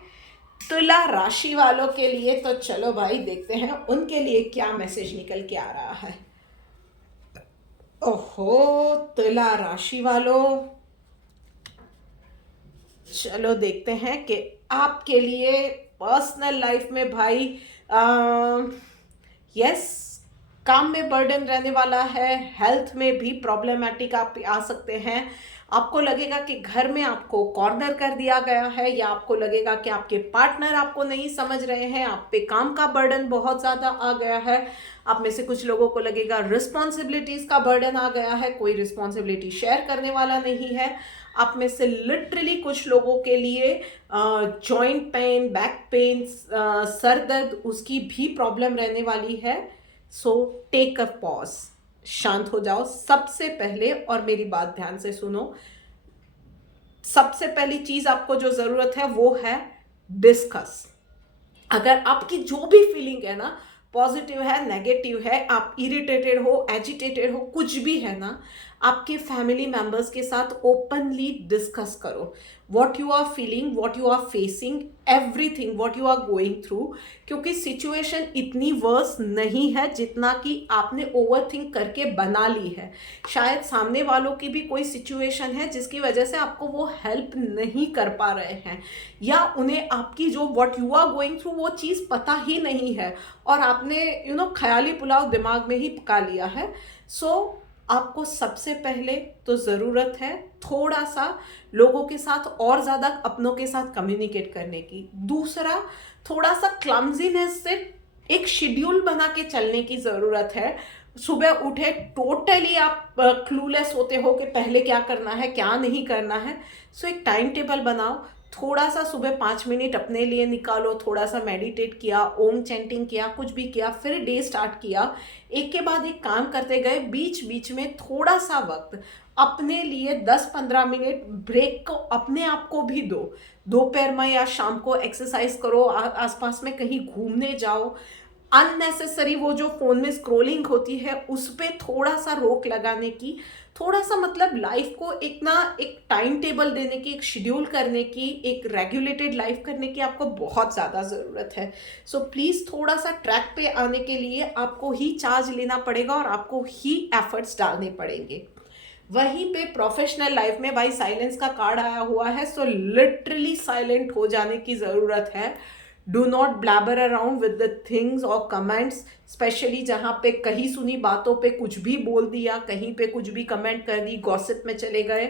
तुला राशि वालों के लिए। तो चलो भाई देखते हैं उनके लिए क्या मैसेज निकल के आ रहा है। ओहो तुला राशि वालों, चलो देखते हैं कि आपके लिए पर्सनल लाइफ में भाई यस काम में बर्डन रहने वाला है, हेल्थ में भी प्रॉब्लमेटिक आप आ सकते हैं। आपको लगेगा कि घर में आपको कॉर्नर कर दिया गया है, या आपको लगेगा कि आपके पार्टनर आपको नहीं समझ रहे हैं, आप पे काम का बर्डन बहुत ज़्यादा आ गया है। आप में से कुछ लोगों को लगेगा रिस्पॉन्सिबिलिटीज़ का बर्डन आ गया है, कोई रिस्पॉन्सिबिलिटी शेयर करने वाला नहीं है। आप में से लिटरली कुछ लोगों के लिए joint pain, back pain, sir दर्द, उसकी भी प्रॉब्लम रहने वाली है। सो टेक अ पॉज, शांत हो जाओ सबसे पहले, और मेरी बात ध्यान से सुनो। सबसे पहली चीज आपको जो जरूरत है वो है डिस्कस। अगर आपकी जो भी फीलिंग है ना, पॉजिटिव है, नेगेटिव है, आप इरिटेटेड हो, एजिटेटेड हो, कुछ भी है ना, आपके फैमिली मेंबर्स के साथ ओपनली डिस्कस करो। What you are feeling, what you are facing, everything what you are going through, क्योंकि सिचुएशन इतनी वर्स नहीं है जितना कि आपने ओवरथिंक करके बना ली है। शायद सामने वालों की भी कोई सिचुएशन है जिसकी वजह से आपको वो हेल्प नहीं कर पा रहे हैं, या उन्हें आपकी जो what you are going through वो चीज़ पता ही नहीं है, और आपने ख्याली पुलाव दिमाग में ही पका लिया है। सो आपको सबसे पहले तो ज़रूरत है थोड़ा सा लोगों के साथ और ज़्यादा अपनों के साथ कम्युनिकेट करने की। दूसरा, थोड़ा सा क्लमजीनेस से एक शेड्यूल बना के चलने की ज़रूरत है। सुबह उठे टोटली आप क्लूलेस होते हो कि पहले क्या करना है क्या नहीं करना है। सो एक टाइम टेबल बनाओ, थोड़ा सा सुबह 5 मिनट अपने लिए निकालो, थोड़ा सा मेडिटेट किया, ओम चैंटिंग किया, कुछ भी किया, फिर डे स्टार्ट किया, एक के बाद एक काम करते गए। बीच बीच में थोड़ा सा वक्त अपने लिए 10-15 मिनट ब्रेक को अपने आप को भी दो। दोपहर में या शाम को एक्सरसाइज करो, आसपास में कहीं घूमने जाओ। अननेसेसरी वो जो फ़ोन में स्क्रोलिंग होती है उस पर थोड़ा सा रोक लगाने की, थोड़ा सा मतलब लाइफ को एक टाइम टेबल देने की, एक शेड्यूल करने की, एक रेगुलेटेड लाइफ करने की आपको बहुत ज़्यादा ज़रूरत है। सो प्लीज़ थोड़ा सा ट्रैक पे आने के लिए आपको ही चार्ज लेना पड़ेगा और आपको ही एफर्ट्स डालने पड़ेंगे। वहीं पे प्रोफेशनल लाइफ में भाई साइलेंस का कार्ड आया हुआ है। सो लिटरली साइलेंट हो जाने की ज़रूरत है। Do not blabber around with the things और कमेंट्स, स्पेशली जहाँ पे कहीं सुनी बातों पे कुछ भी बोल दिया, कहीं पे कुछ भी कमेंट कर दी, गॉसिप में चले गए।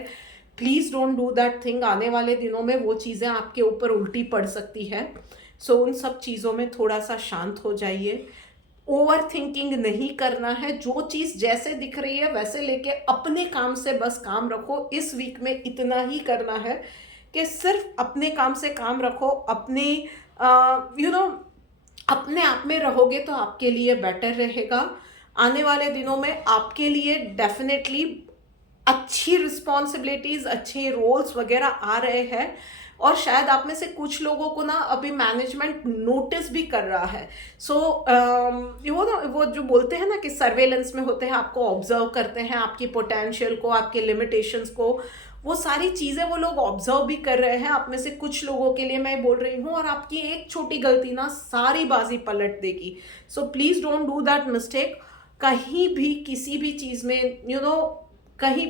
Please don't do that thing. आने वाले दिनों में वो चीज़ें आपके ऊपर उल्टी पड़ सकती है। सो उन सब चीज़ों में थोड़ा सा शांत हो जाइए। ओवर थिंकिंग नहीं करना है, जो चीज़ जैसे दिख रही है वैसे लेके अपने काम से बस काम रखो। इस वीक में इतना ही करना है कि सिर्फ अपने काम से काम रखो, अपने अपने आप में रहोगे तो आपके लिए बेटर रहेगा। आने वाले दिनों में आपके लिए डेफिनेटली अच्छी रिस्पॉन्सिबिलिटीज़, अच्छे रोल्स वगैरह आ रहे हैं, और शायद आप में से कुछ लोगों को ना अभी मैनेजमेंट नोटिस भी कर रहा है। सो वो जो बोलते हैं ना कि सर्वेलेंस में होते हैं, आपको ऑब्जर्व करते हैं, आपकी पोटेंशियल को, आपके लिमिटेशंस को, वो सारी चीज़ें वो लोग ऑब्जर्व भी कर रहे हैं। आप में से कुछ लोगों के लिए मैं बोल रही हूँ, और आपकी एक छोटी गलती ना सारी बाजी पलट देगी। So please don't do that mistake. कहीं भी किसी भी चीज़ में कहीं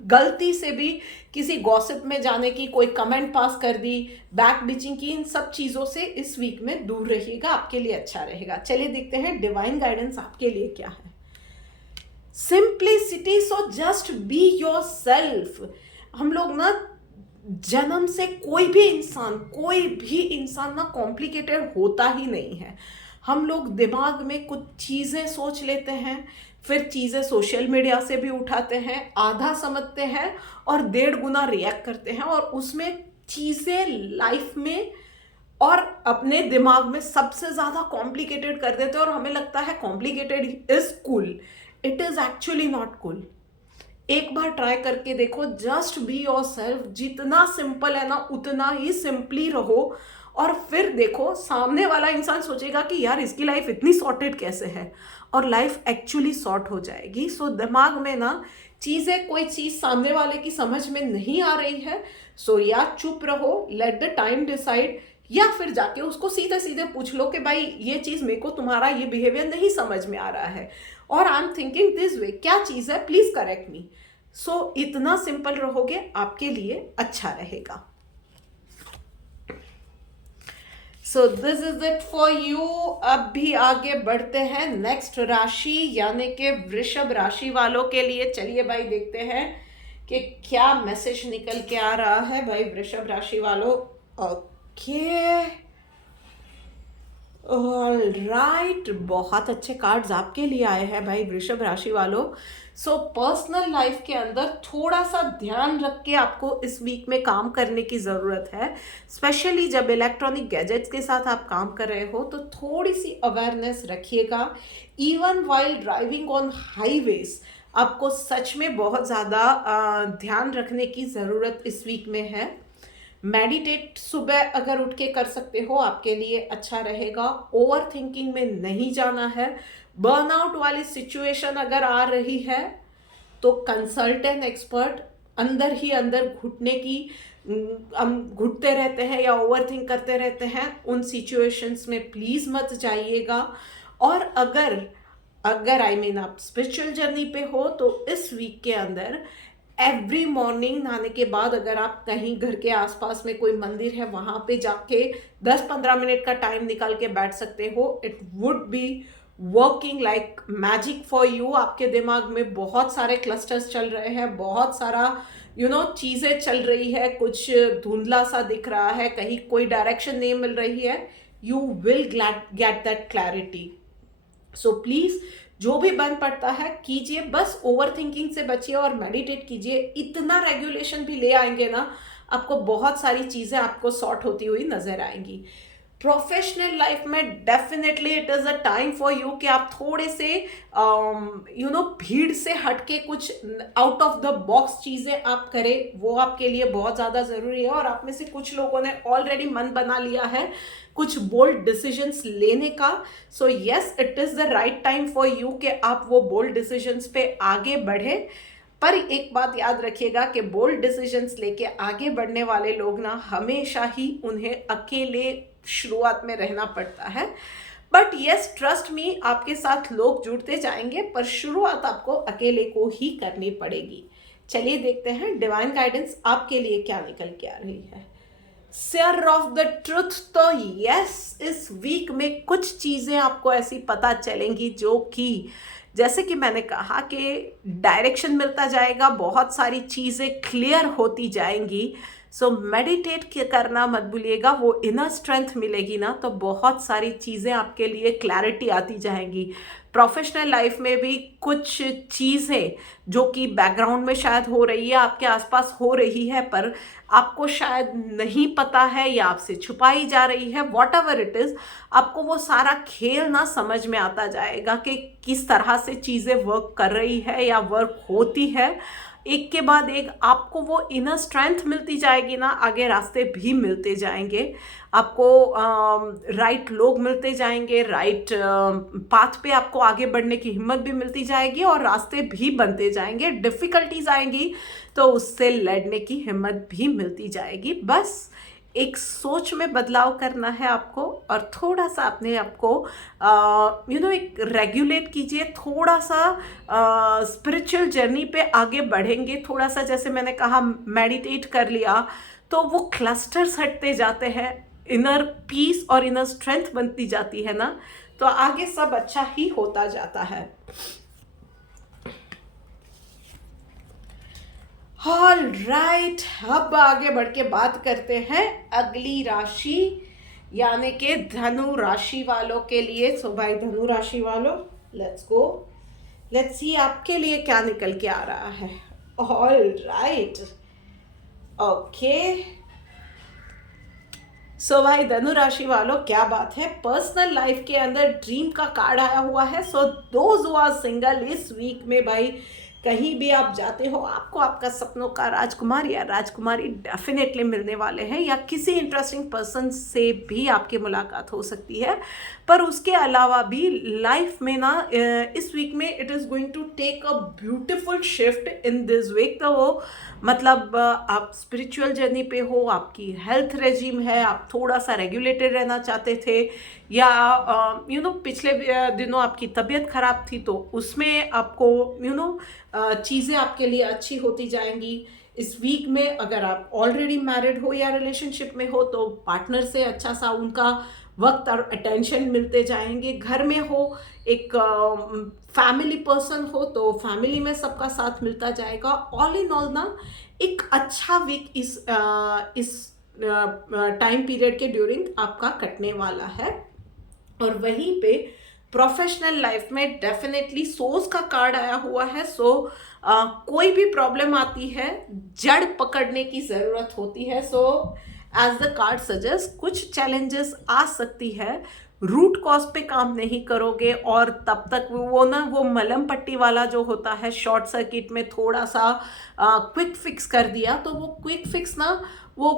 गलती से भी किसी गॉसिप में जाने की, कोई कमेंट पास कर दी, बैक बिचिंग की, इन सब चीज़ों से इस वीक में दूर रहिएगा, आपके लिए अच्छा रहेगा। चलिए देखते हैं डिवाइन गाइडेंस आपके लिए क्या है। Simplicity, so just be your self. हम लोग ना जन्म से कोई भी इंसान ना कॉम्प्लिकेटेड होता ही नहीं है। हम लोग दिमाग में कुछ चीज़ें सोच लेते हैं, फिर चीज़ें सोशल मीडिया से भी उठाते हैं, आधा समझते हैं और 1.5 गुना रिएक्ट करते हैं, और उसमें चीज़ें लाइफ में और अपने दिमाग में सबसे ज़्यादा कॉम्प्लिकेटेड कर देते हैं, और हमें लगता है complicated is cool. It is actually not cool. एक बार ट्राई करके देखो, जस्ट बी योर सेल्फ। जितना सिंपल है ना उतना ही सिंपली रहो, और फिर देखो सामने वाला इंसान सोचेगा कि यार इसकी लाइफ इतनी सॉर्टेड कैसे है, और लाइफ एक्चुअली सॉर्ट हो जाएगी। सो दिमाग में ना चीज़ें, कोई चीज़ सामने वाले की समझ में नहीं आ रही है, सो या चुप रहो, लेट द टाइम डिसाइड, या फिर जाके उसको सीधे सीधे पूछ लो कि भाई ये चीज़ मेरे को तुम्हारा ये बिहेवियर नहीं समझ में आ रहा है, और I am thinking this way, क्या चीज़ है, प्लीज़ करेक्ट मी। सो इतना सिंपल रहोगे, आपके लिए अच्छा रहेगा। सो this is it for you. अब भी आगे बढ़ते हैं नेक्स्ट राशि यानी कि वृषभ राशि वालों के लिए। चलिए भाई देखते हैं कि क्या मैसेज निकल के आ रहा है भाई वृषभ राशि वालों। ओके, ऑलराइट, बहुत अच्छे कार्ड्स आपके लिए आए हैं भाई वृषभ राशि वालों। सो पर्सनल लाइफ के अंदर थोड़ा सा ध्यान रख के आपको इस वीक में काम करने की ज़रूरत है। स्पेशली जब इलेक्ट्रॉनिक गैजेट्स के साथ आप काम कर रहे हो तो थोड़ी सी अवेयरनेस रखिएगा। Even while driving on highways आपको सच में बहुत ज़्यादा ध्यान रखने की ज़रूरत इस वीक में है। मेडिटेट सुबह अगर उठ के कर सकते हो आपके लिए अच्छा रहेगा। ओवर थिंकिंग में नहीं जाना है। बर्नआउट वाली सिचुएशन अगर आ रही है तो कंसल्ट एन एक्सपर्ट। अंदर ही अंदर घुटने की हम घुटते रहते हैं या ओवर थिंक करते रहते हैं, उन सिचुएशंस में प्लीज़ मत जाइएगा। और अगर आई मीन आप स्पिरिचुअल जर्नी पे हो तो इस वीक के अंदर एवरी मॉर्निंग नहाने के बाद अगर आप कहीं घर के आसपास में कोई मंदिर है वहाँ पे जाके 10-15 मिनट का टाइम निकाल के बैठ सकते हो। It would be working like magic for you. आपके दिमाग में बहुत सारे क्लस्टर्स चल रहे हैं, बहुत सारा चीज़ें चल रही है, कुछ धुंधला सा दिख रहा है, कहीं कोई डायरेक्शन नहीं मिल रही है। You will get that clarity. So please जो भी बन पड़ता है कीजिए, बस ओवर थिंकिंग से बचिए और मेडिटेट कीजिए। इतना रेगुलेशन भी ले आएंगे ना, आपको बहुत सारी चीज़ें आपको सॉर्ट होती हुई नजर आएंगी। प्रोफेशनल लाइफ में definitely it is a time for you कि आप थोड़े से भीड़ से हटके कुछ आउट ऑफ द बॉक्स चीज़ें आप करें, वो आपके लिए बहुत ज़्यादा ज़रूरी है। और आप में से कुछ लोगों ने ऑलरेडी मन बना लिया है कुछ बोल्ड डिसीजंस लेने का। So yes, it is the right time for you कि आप वो बोल्ड डिसीजंस पे आगे बढ़े। पर एक बात याद रखिएगा कि बोल्ड डिसीजंस लेके आगे बढ़ने वाले लोग ना हमेशा ही उन्हें अकेले शुरुआत में रहना पड़ता है। बट यस, ट्रस्ट मी, आपके साथ लोग जुड़ते जाएंगे, पर शुरुआत आपको अकेले को ही करनी पड़ेगी। चलिए देखते हैं डिवाइन गाइडेंस आपके लिए क्या निकल के आ रही है। Share of the truth. तो यस, इस वीक में कुछ चीज़ें आपको ऐसी पता चलेंगी जो कि जैसे कि मैंने कहा कि डायरेक्शन मिलता जाएगा, बहुत सारी चीज़ें क्लियर होती जाएंगी। सो मेडिटेट करना मत भूलिएगा, वो इनर स्ट्रेंथ मिलेगी ना तो बहुत सारी चीज़ें आपके लिए क्लैरिटी आती जाएंगी। प्रोफेशनल लाइफ में भी कुछ चीज़ें जो कि बैकग्राउंड में शायद हो रही है, आपके आसपास हो रही है, पर आपको शायद नहीं पता है या आपसे छुपाई जा रही है, वॉट एवर इट इज़, आपको वो सारा खेल ना समझ में आता जाएगा कि किस तरह से चीज़ें वर्क कर रही है या वर्क होती है। एक के बाद एक आपको वो इनर स्ट्रेंथ मिलती जाएगी ना, आगे रास्ते भी मिलते जाएंगे आपको, राइट लोग मिलते जाएंगे, राइट पाथ पे आपको आगे बढ़ने की हिम्मत भी मिलती जाएगी और रास्ते भी बनते जाएंगे। डिफ़िकल्टीज आएंगी तो उससे लड़ने की हिम्मत भी मिलती जाएगी। बस एक सोच में बदलाव करना है आपको और थोड़ा सा अपने आप को एक रेगुलेट कीजिए, थोड़ा सा स्पिरिचुअल जर्नी पे आगे बढ़ेंगे, थोड़ा सा जैसे मैंने कहा मेडिटेट कर लिया तो वो क्लस्टर्स हटते जाते हैं, इनर पीस और इनर स्ट्रेंथ बनती जाती है ना, तो आगे सब अच्छा ही होता जाता है। ऑल राइट, अब आगे बढ़ के बात करते हैं अगली राशि यानी कि धनु राशि वालों के लिए। सो भाई धनु राशि वालों, लेट्स गो, लेट्स सी आपके लिए क्या निकल के आ रहा है। ऑल राइट, ओके, सो भाई धनु राशि वालों क्या बात है, पर्सनल लाइफ के अंदर ड्रीम का कार्ड आया हुआ है। So those who are single इस वीक में भाई कहीं भी आप जाते हो, आपको आपका सपनों का राजकुमार या राजकुमारी डेफिनेटली मिलने वाले हैं, या किसी इंटरेस्टिंग पर्सन से भी आपकी मुलाकात हो सकती है। पर उसके अलावा भी लाइफ में ना इस वीक में it is going to take a beautiful shift in this week. तो वो मतलब आप स्पिरिचुअल जर्नी पे हो, आपकी हेल्थ रेजिम है, आप थोड़ा सा रेगुलेटेड रहना चाहते थे, या पिछले दिनों आपकी तबीयत खराब थी तो उसमें आपको चीज़ें आपके लिए अच्छी होती जाएंगी। इस वीक में अगर आप ऑलरेडी मैरिड हो या रिलेशनशिप में हो तो पार्टनर से अच्छा सा उनका वक्त और अटेंशन मिलते जाएंगे। घर में हो, एक फैमिली पर्सन हो तो फैमिली में सबका साथ मिलता जाएगा। ऑल इन ऑल ना एक अच्छा वीक इस टाइम पीरियड के ड्यूरिंग आपका कटने वाला है। और वहीं पे प्रोफेशनल लाइफ में डेफिनेटली सोर्स का कार्ड आया हुआ है। सो कोई भी प्रॉब्लम आती है, जड़ पकड़ने की ज़रूरत होती है। So as the card suggest, कुछ चैलेंजेस आ सकती है, रूट कॉज पे काम नहीं करोगे और तब तक वो मलहम पट्टी वाला जो होता है, शॉर्ट सर्किट में थोड़ा सा क्विक फिक्स कर दिया तो वो क्विक फिक्स ना वो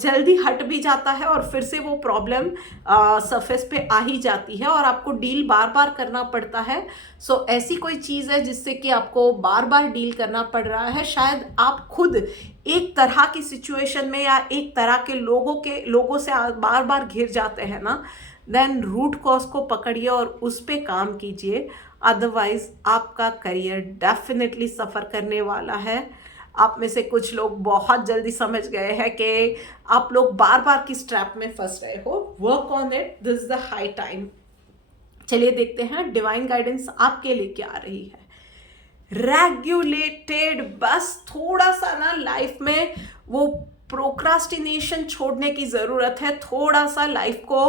जल्दी हट भी जाता है और फिर से वो प्रॉब्लम सरफेस पे आ ही जाती है और आपको डील बार बार करना पड़ता है। सो ऐसी कोई चीज़ है जिससे कि आपको बार बार डील करना पड़ रहा है। शायद आप खुद एक तरह की सिचुएशन में या एक तरह के लोगों से बार बार घिर जाते हैं ना, देन रूट कॉज को पकड़िए और उस पर काम कीजिए। अदरवाइज आपका करियर डेफिनेटली सफ़र करने वाला है। आप में से कुछ लोग बहुत जल्दी समझ गए हैं कि आप लोग बार बार किस ट्रैप में फंस रहे हो। Work on it, this is the high time. चलिए देखते हैं डिवाइन गाइडेंस आपके लिए क्या आ रही है। रेगुलेटेड, बस थोड़ा सा ना लाइफ में वो प्रोक्रास्टिनेशन छोड़ने की ज़रूरत है। थोड़ा सा लाइफ को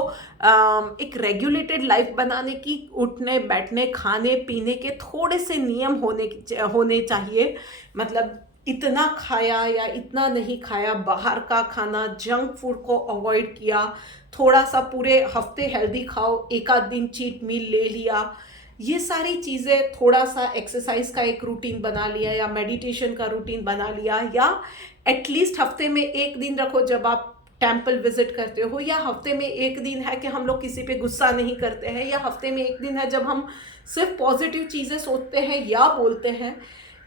एक रेगुलेटेड लाइफ बनाने की, उठने बैठने खाने पीने के थोड़े से नियम होने चाहिए। मतलब इतना खाया या इतना नहीं खाया, बाहर का खाना, जंक फूड को अवॉइड किया, थोड़ा सा पूरे हफ्ते हेल्दी खाओ, एक आध दिन चीट मील ले लिया, ये सारी चीज़ें, थोड़ा सा एक्सरसाइज का एक रूटीन बना लिया या मेडिटेशन का रूटीन बना लिया, या एटलीस्ट हफ्ते में एक दिन रखो जब आप टेम्पल विजिट करते हो, या हफ्ते में एक दिन है कि हम लोग किसी पे गुस्सा नहीं करते हैं, या हफ्ते में एक दिन है जब हम सिर्फ पॉजिटिव चीज़ें सोचते हैं या बोलते हैं।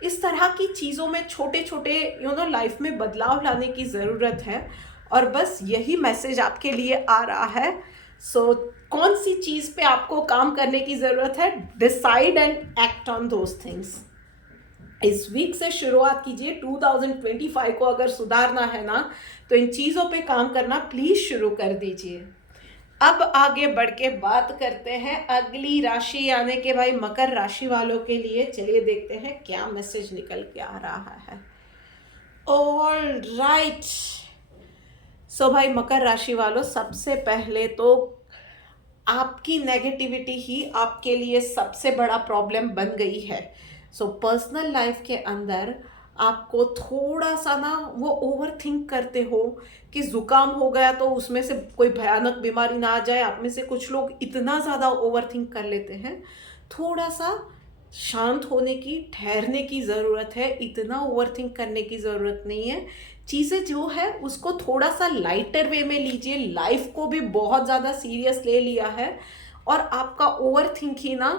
इस तरह की चीज़ों में छोटे छोटे लाइफ में बदलाव लाने की ज़रूरत है और बस यही मैसेज आपके लिए आ रहा है। सो कौन सी चीज़ पे आपको काम करने की ज़रूरत है, decide and act on those things. इस वीक से शुरुआत कीजिए। 2025 को अगर सुधारना है ना तो इन चीज़ों पे काम करना प्लीज़ शुरू कर दीजिए। अब आगे बढ़ के बात करते हैं अगली राशि यानी कि भाई मकर राशि वालों के लिए। चलिए देखते हैं क्या मैसेज निकल के आ रहा है। ऑल राइट, सो भाई मकर राशि वालों, सबसे पहले तो आपकी नेगेटिविटी ही आपके लिए सबसे बड़ा प्रॉब्लम बन गई है। सो पर्सनल लाइफ के अंदर आपको थोड़ा सा ना वो ओवर थिंक करते हो कि जुकाम हो गया तो उसमें से कोई भयानक बीमारी ना आ जाए। आप में से कुछ लोग इतना ज़्यादा ओवर थिंक कर लेते हैं। थोड़ा सा शांत होने की, ठहरने की ज़रूरत है। इतना ओवर थिंक करने की ज़रूरत नहीं है। चीज़ें जो है उसको थोड़ा सा लाइटर वे में लीजिए। लाइफ को भी बहुत ज़्यादा सीरियस ले लिया है और आपका ओवर थिंक ही ना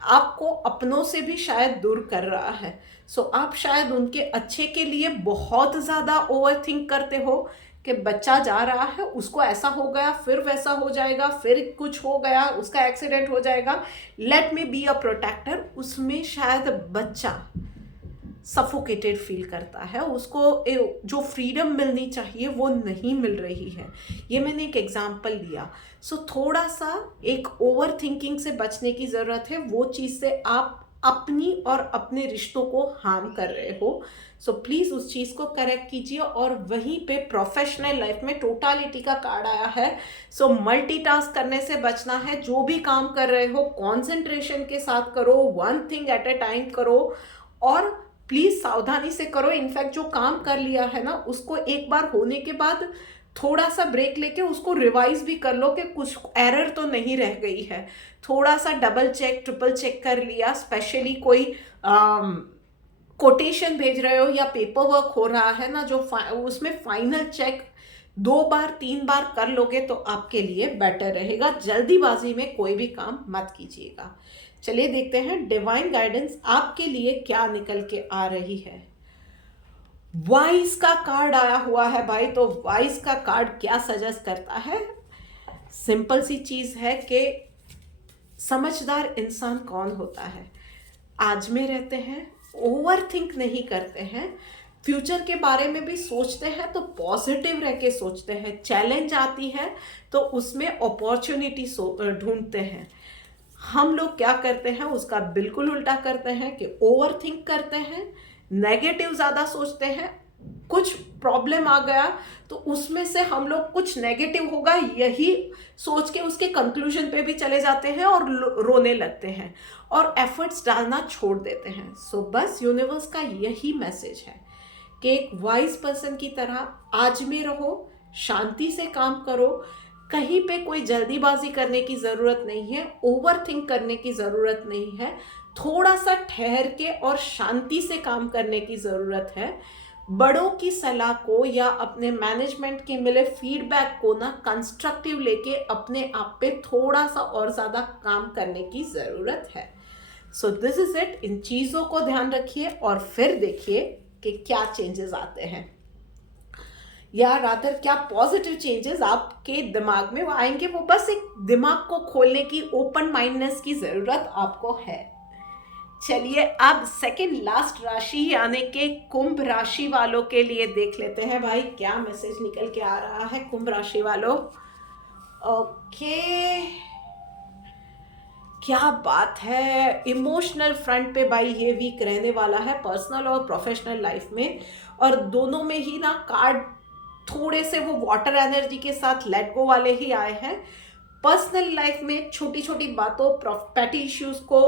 आपको अपनों से भी शायद दूर कर रहा है। सो आप शायद उनके अच्छे के लिए बहुत ज़्यादा ओवर थिंक करते हो कि बच्चा जा रहा है, उसको ऐसा हो गया, फिर वैसा हो जाएगा, फिर कुछ हो गया, उसका एक्सीडेंट हो जाएगा, let me be a protector. उसमें शायद बच्चा सफोकेटेड फील करता है, उसको जो फ्रीडम मिलनी चाहिए वो नहीं मिल रही है। ये मैंने एक एग्जांपल दिया। सो थोड़ा सा एक ओवर थिंकिंग से बचने की ज़रूरत है। वो चीज़ से आप अपनी और अपने रिश्तों को हार्म कर रहे हो। सो प्लीज़ उस चीज़ को करेक्ट कीजिए। और वहीं पे प्रोफेशनल लाइफ में टोटालिटी का कार्ड आया है। सो मल्टीटास्क करने से बचना है। जो भी काम कर रहे हो कॉन्सेंट्रेशन के साथ करो, one thing at A time करो और प्लीज़ सावधानी से करो। इनफैक्ट जो काम कर लिया है ना उसको एक बार होने के बाद थोड़ा सा ब्रेक लेके उसको रिवाइज भी कर लो कि कुछ एरर तो नहीं रह गई है। थोड़ा सा डबल चेक, ट्रिपल चेक कर लिया। स्पेशली कोई कोटेशन भेज रहे हो या पेपर वर्क हो रहा है ना, जो उसमें फाइनल चेक 2 बार 3 बार कर लोगे तो आपके लिए बेटर रहेगा। जल्दीबाजी में कोई भी काम मत कीजिएगा। चलिए देखते हैं डिवाइन गाइडेंस आपके लिए क्या निकल के आ रही है। वाइस का कार्ड आया हुआ है भाई। तो वाइस का कार्ड क्या सजेस्ट करता है? सिंपल सी चीज है कि समझदार इंसान कौन होता है? आज में रहते हैं, ओवर थिंक नहीं करते हैं, फ्यूचर के बारे में भी सोचते हैं तो पॉजिटिव रह के सोचते हैं। चैलेंज आती है तो उसमें अपॉर्चुनिटी ढूंढते हैं। हम लोग क्या करते हैं उसका बिल्कुल उल्टा करते हैं कि ओवर थिंक करते हैं, नेगेटिव ज़्यादा सोचते हैं। कुछ प्रॉब्लम आ गया तो उसमें से हम लोग कुछ नेगेटिव होगा यही सोच के उसके कंक्लूजन पे भी चले जाते हैं और रोने लगते हैं और एफर्ट्स डालना छोड़ देते हैं। सो बस यूनिवर्स का यही मैसेज है कि एक वाइज पर्सन की तरह आज में रहो, शांति से काम करो। कहीं पे कोई जल्दीबाजी करने की ज़रूरत नहीं है, ओवर थिंक करने की ज़रूरत नहीं है। थोड़ा सा ठहर के और शांति से काम करने की ज़रूरत है। बड़ों की सलाह को या अपने मैनेजमेंट के मिले फीडबैक को ना कंस्ट्रक्टिव लेके अपने आप पे थोड़ा सा और ज़्यादा काम करने की ज़रूरत है। So this is it. इन चीज़ों को ध्यान रखिए और फिर देखिए कि क्या चेंजेस आते हैं या रादर क्या पॉजिटिव चेंजेस आपके दिमाग में आएंगे। वो बस एक दिमाग को खोलने की, ओपन माइंडनेस की ज़रूरत आपको है। चलिए अब सेकंड लास्ट राशि यानी कि कुंभ राशि वालों के लिए देख लेते हैं भाई क्या मैसेज निकल के आ रहा है कुंभ राशि वालों। ओके, क्या बात है। इमोशनल फ्रंट पे भाई ये वीक रहने वाला है, पर्सनल और प्रोफेशनल लाइफ में। और दोनों में ही ना कार्ड थोड़े से वो वाटर एनर्जी के साथ लेट गो वाले ही आए हैं। पर्सनल लाइफ में छोटी छोटी बातों, पैटी इश्यूज को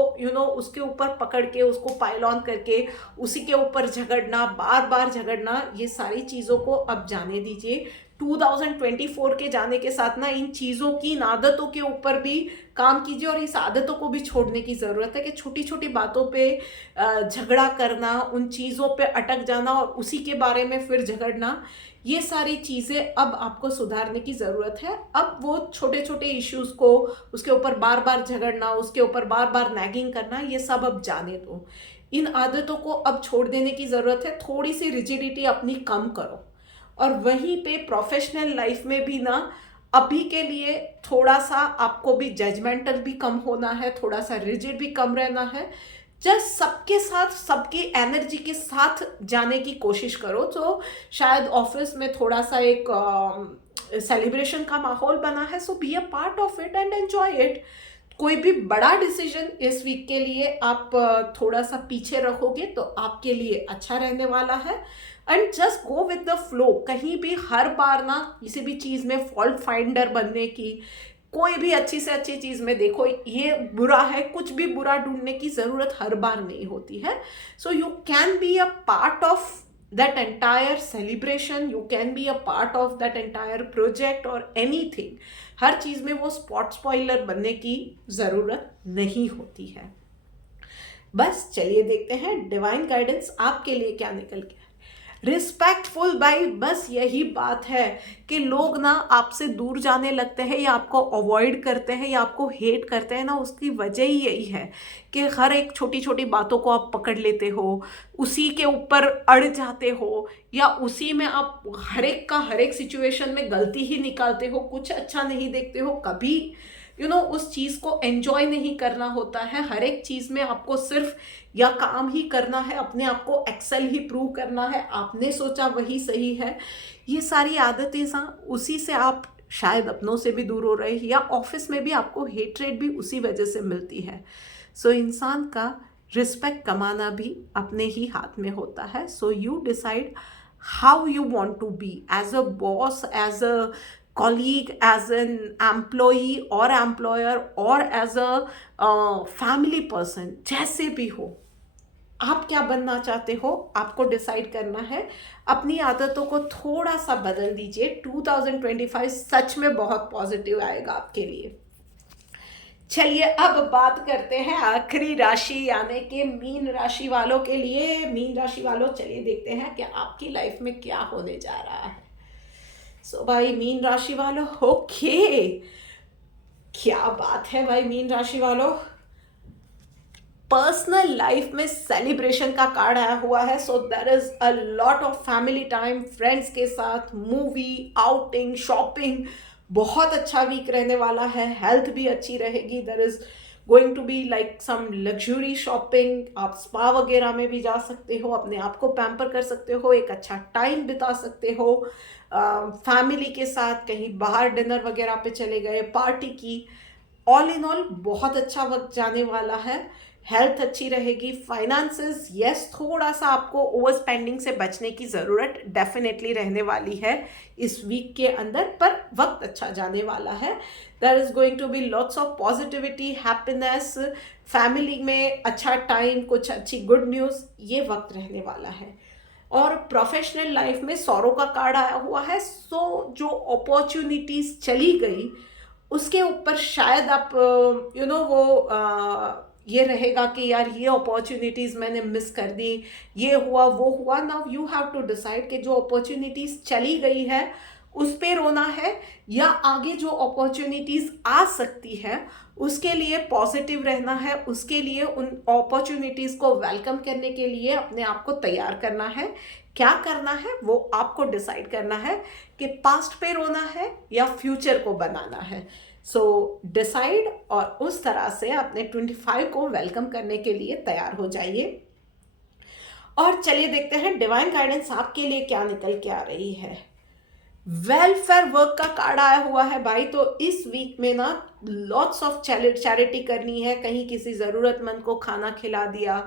उसके ऊपर पकड़ के उसको पाइल ऑन करके उसी के ऊपर झगड़ना, बार बार झगड़ना, ये सारी चीज़ों को अब जाने दीजिए। 2024 के जाने के साथ ना इन चीज़ों की, इन आदतों के ऊपर भी काम कीजिए और इस आदतों को भी छोड़ने की ज़रूरत है कि छोटी छोटी बातों पे झगड़ा करना, उन चीज़ों पे अटक जाना और उसी के बारे में फिर झगड़ना, ये सारी चीज़ें अब आपको सुधारने की ज़रूरत है। अब वो छोटे छोटे इश्यूज़ को, उसके ऊपर बार बार झगड़ना, उसके ऊपर बार बार नैगिंग करना, ये सब अब जाने दो। इन आदतों को अब छोड़ देने की ज़रूरत है। थोड़ी सी रिजिडिटी अपनी कम करो। और वहीं पे प्रोफेशनल लाइफ में भी ना अभी के लिए थोड़ा सा आपको भी जजमेंटल भी कम होना है, थोड़ा सा रिजिड भी कम रहना है। जस्ट सबके साथ, सबकी एनर्जी के साथ जाने की कोशिश करो। तो शायद ऑफिस में थोड़ा सा एक सेलिब्रेशन का माहौल बना है, so be a part of it and enjoy it. कोई भी बड़ा डिसीजन इस वीक के लिए आप थोड़ा सा पीछे रखोगे तो आपके लिए अच्छा रहने वाला है। And just go with the flow. कहीं भी हर बार ना किसी भी चीज़ में फॉल्ट फाइंडर बनने की, कोई भी अच्छी से अच्छी चीज़ में देखो ये बुरा है, कुछ भी बुरा ढूंढने की ज़रूरत हर बार नहीं होती है। So you can be a part of that entire celebration, you can be a part of that entire project or anything। हर चीज़ में वो स्पॉट स्पॉइलर बनने की ज़रूरत नहीं होती है। बस चलिए देखते हैं डिवाइन गाइडेंस आपके लिए क्या निकल के। रिस्पेक्टफुल भाई, बस यही बात है कि लोग ना आपसे दूर जाने लगते हैं या आपको अवॉइड करते हैं या आपको हेट करते हैं ना, उसकी वजह ही यही है कि हर एक छोटी छोटी बातों को आप पकड़ लेते हो, उसी के ऊपर अड़ जाते हो, या उसी में आप हर एक का हर एक सिचुएशन में गलती ही निकालते हो, कुछ अच्छा नहीं देखते हो। कभी उस चीज़ को एंजॉय नहीं करना होता है। हर एक चीज़ में आपको सिर्फ या काम ही करना है, अपने आप को एक्सेल ही प्रूव करना है, आपने सोचा वही सही है। ये सारी आदतें उसी से आप शायद अपनों से भी दूर हो रहे हैं, या ऑफिस में भी आपको हेटरेट भी उसी वजह से मिलती है। सो इंसान का रिस्पेक्ट कमाना भी अपने ही हाथ में होता है। So you decide how you want to be as a boss, as a colleague, as an employee or employer, or as a family person। जैसे भी हो, आप क्या बनना चाहते हो आपको डिसाइड करना है। अपनी आदतों को थोड़ा सा बदल दीजिए। 2025 सच में बहुत पॉजिटिव आएगा आपके लिए। चलिए अब बात करते हैं आखिरी राशि यानी कि मीन राशि वालों के लिए। मीन राशि वालों, चलिए देखते हैं कि आपकी लाइफ में क्या होने जा रहा है। सो भाई मीन राशि वालों, ओके, क्या बात है भाई मीन राशि वालों। पर्सनल लाइफ में सेलिब्रेशन का कार्ड आया हुआ है। So there is a lot of family time, friends के साथ मूवी, आउटिंग, शॉपिंग। बहुत अच्छा वीक रहने वाला है। हेल्थ भी अच्छी रहेगी। There is going to be like some luxury shopping. आप स्पा वगैरह में भी जा सकते हो, अपने आप को पैम्पर कर सकते हो, एक अच्छा टाइम बिता सकते हो। फैमिली के साथ कहीं बाहर डिनर वगैरह पे चले गए, पार्टी की। ऑल इन ऑल बहुत अच्छा वक्त जाने वाला है। हेल्थ अच्छी रहेगी। फाइनेंसेस, यस, थोड़ा सा आपको ओवर स्पेंडिंग से बचने की ज़रूरत डेफिनेटली रहने वाली है इस वीक के अंदर, पर वक्त अच्छा जाने वाला है। There is going to be lots of positivity, happiness, family में अच्छा टाइम, कुछ अच्छी गुड न्यूज़, ये वक्त रहने वाला है। और प्रोफेशनल लाइफ में सौरों का कार्ड आया हुआ है। सो जो अपॉर्चुनिटीज़ चली गई उसके ऊपर शायद आप ये रहेगा कि यार ये अपॉर्चुनिटीज़ मैंने मिस कर दी, ये हुआ वो हुआ। Now you have to decide कि जो अपॉर्चुनिटीज़ चली गई है उस पे रोना है, या आगे जो अपॉर्चुनिटीज़ आ सकती है उसके लिए पॉजिटिव रहना है, उसके लिए उन अपॉर्चुनिटीज़ को वेलकम करने के लिए अपने आप को तैयार करना है। क्या करना है वो आपको डिसाइड करना है कि पास्ट पे रोना है या फ्यूचर को बनाना है। सो डिसाइड, और उस तरह से अपने 25 को वेलकम करने के लिए तैयार हो जाइए। और चलिए देखते हैं डिवाइन गाइडेंस आपके लिए क्या निकल के आ रही है। वेलफेयर वर्क का कार्ड आया हुआ है भाई। तो इस वीक में ना लॉट्स ऑफ चैरिटी करनी है। कहीं किसी ज़रूरतमंद को खाना खिला दिया,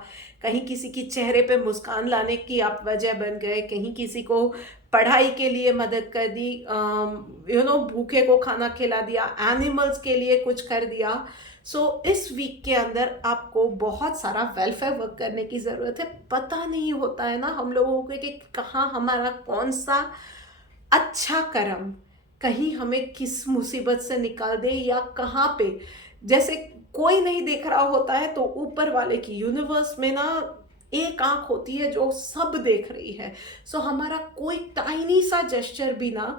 कहीं किसी की चेहरे पे मुस्कान लाने की आप वजह बन गए, कहीं किसी को पढ़ाई के लिए मदद कर दी, भूखे को खाना खिला दिया, एनिमल्स के लिए कुछ कर दिया। सो इस वीक के अंदर आपको बहुत सारा वेलफेयर वर्क करने की ज़रूरत है। पता नहीं होता है ना हम लोगों को कि कहाँ हमारा कौन सा अच्छा कर्म कहीं हमें किस मुसीबत से निकाल दे, या कहाँ पे जैसे कोई नहीं देख रहा होता है तो ऊपर वाले की यूनिवर्स में ना एक आंख होती है जो सब देख रही है। सो हमारा कोई टाइनी सा जेस्चर भी ना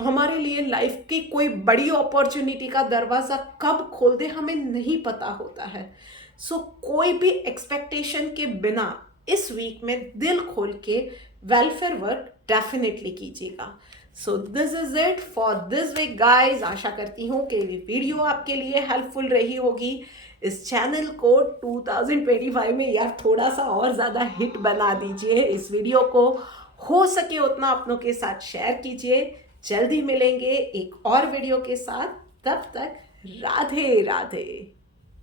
हमारे लिए लाइफ की कोई बड़ी अपॉर्चुनिटी का दरवाज़ा कब खोल दे हमें नहीं पता होता है। सो कोई भी एक्सपेक्टेशन के बिना इस वीक में दिल खोल के वेलफेयर वर्क डेफिनेटली कीजिएगा। So this is it for this week guys. आशा करती हूँ कि ये वीडियो आपके लिए हेल्पफुल रही होगी। इस चैनल को 2025 में यार थोड़ा सा और ज़्यादा हिट बना दीजिए। इस वीडियो को हो सके उतना अपनों के साथ शेयर कीजिए। जल्दी मिलेंगे एक और वीडियो के साथ, तब तक राधे राधे।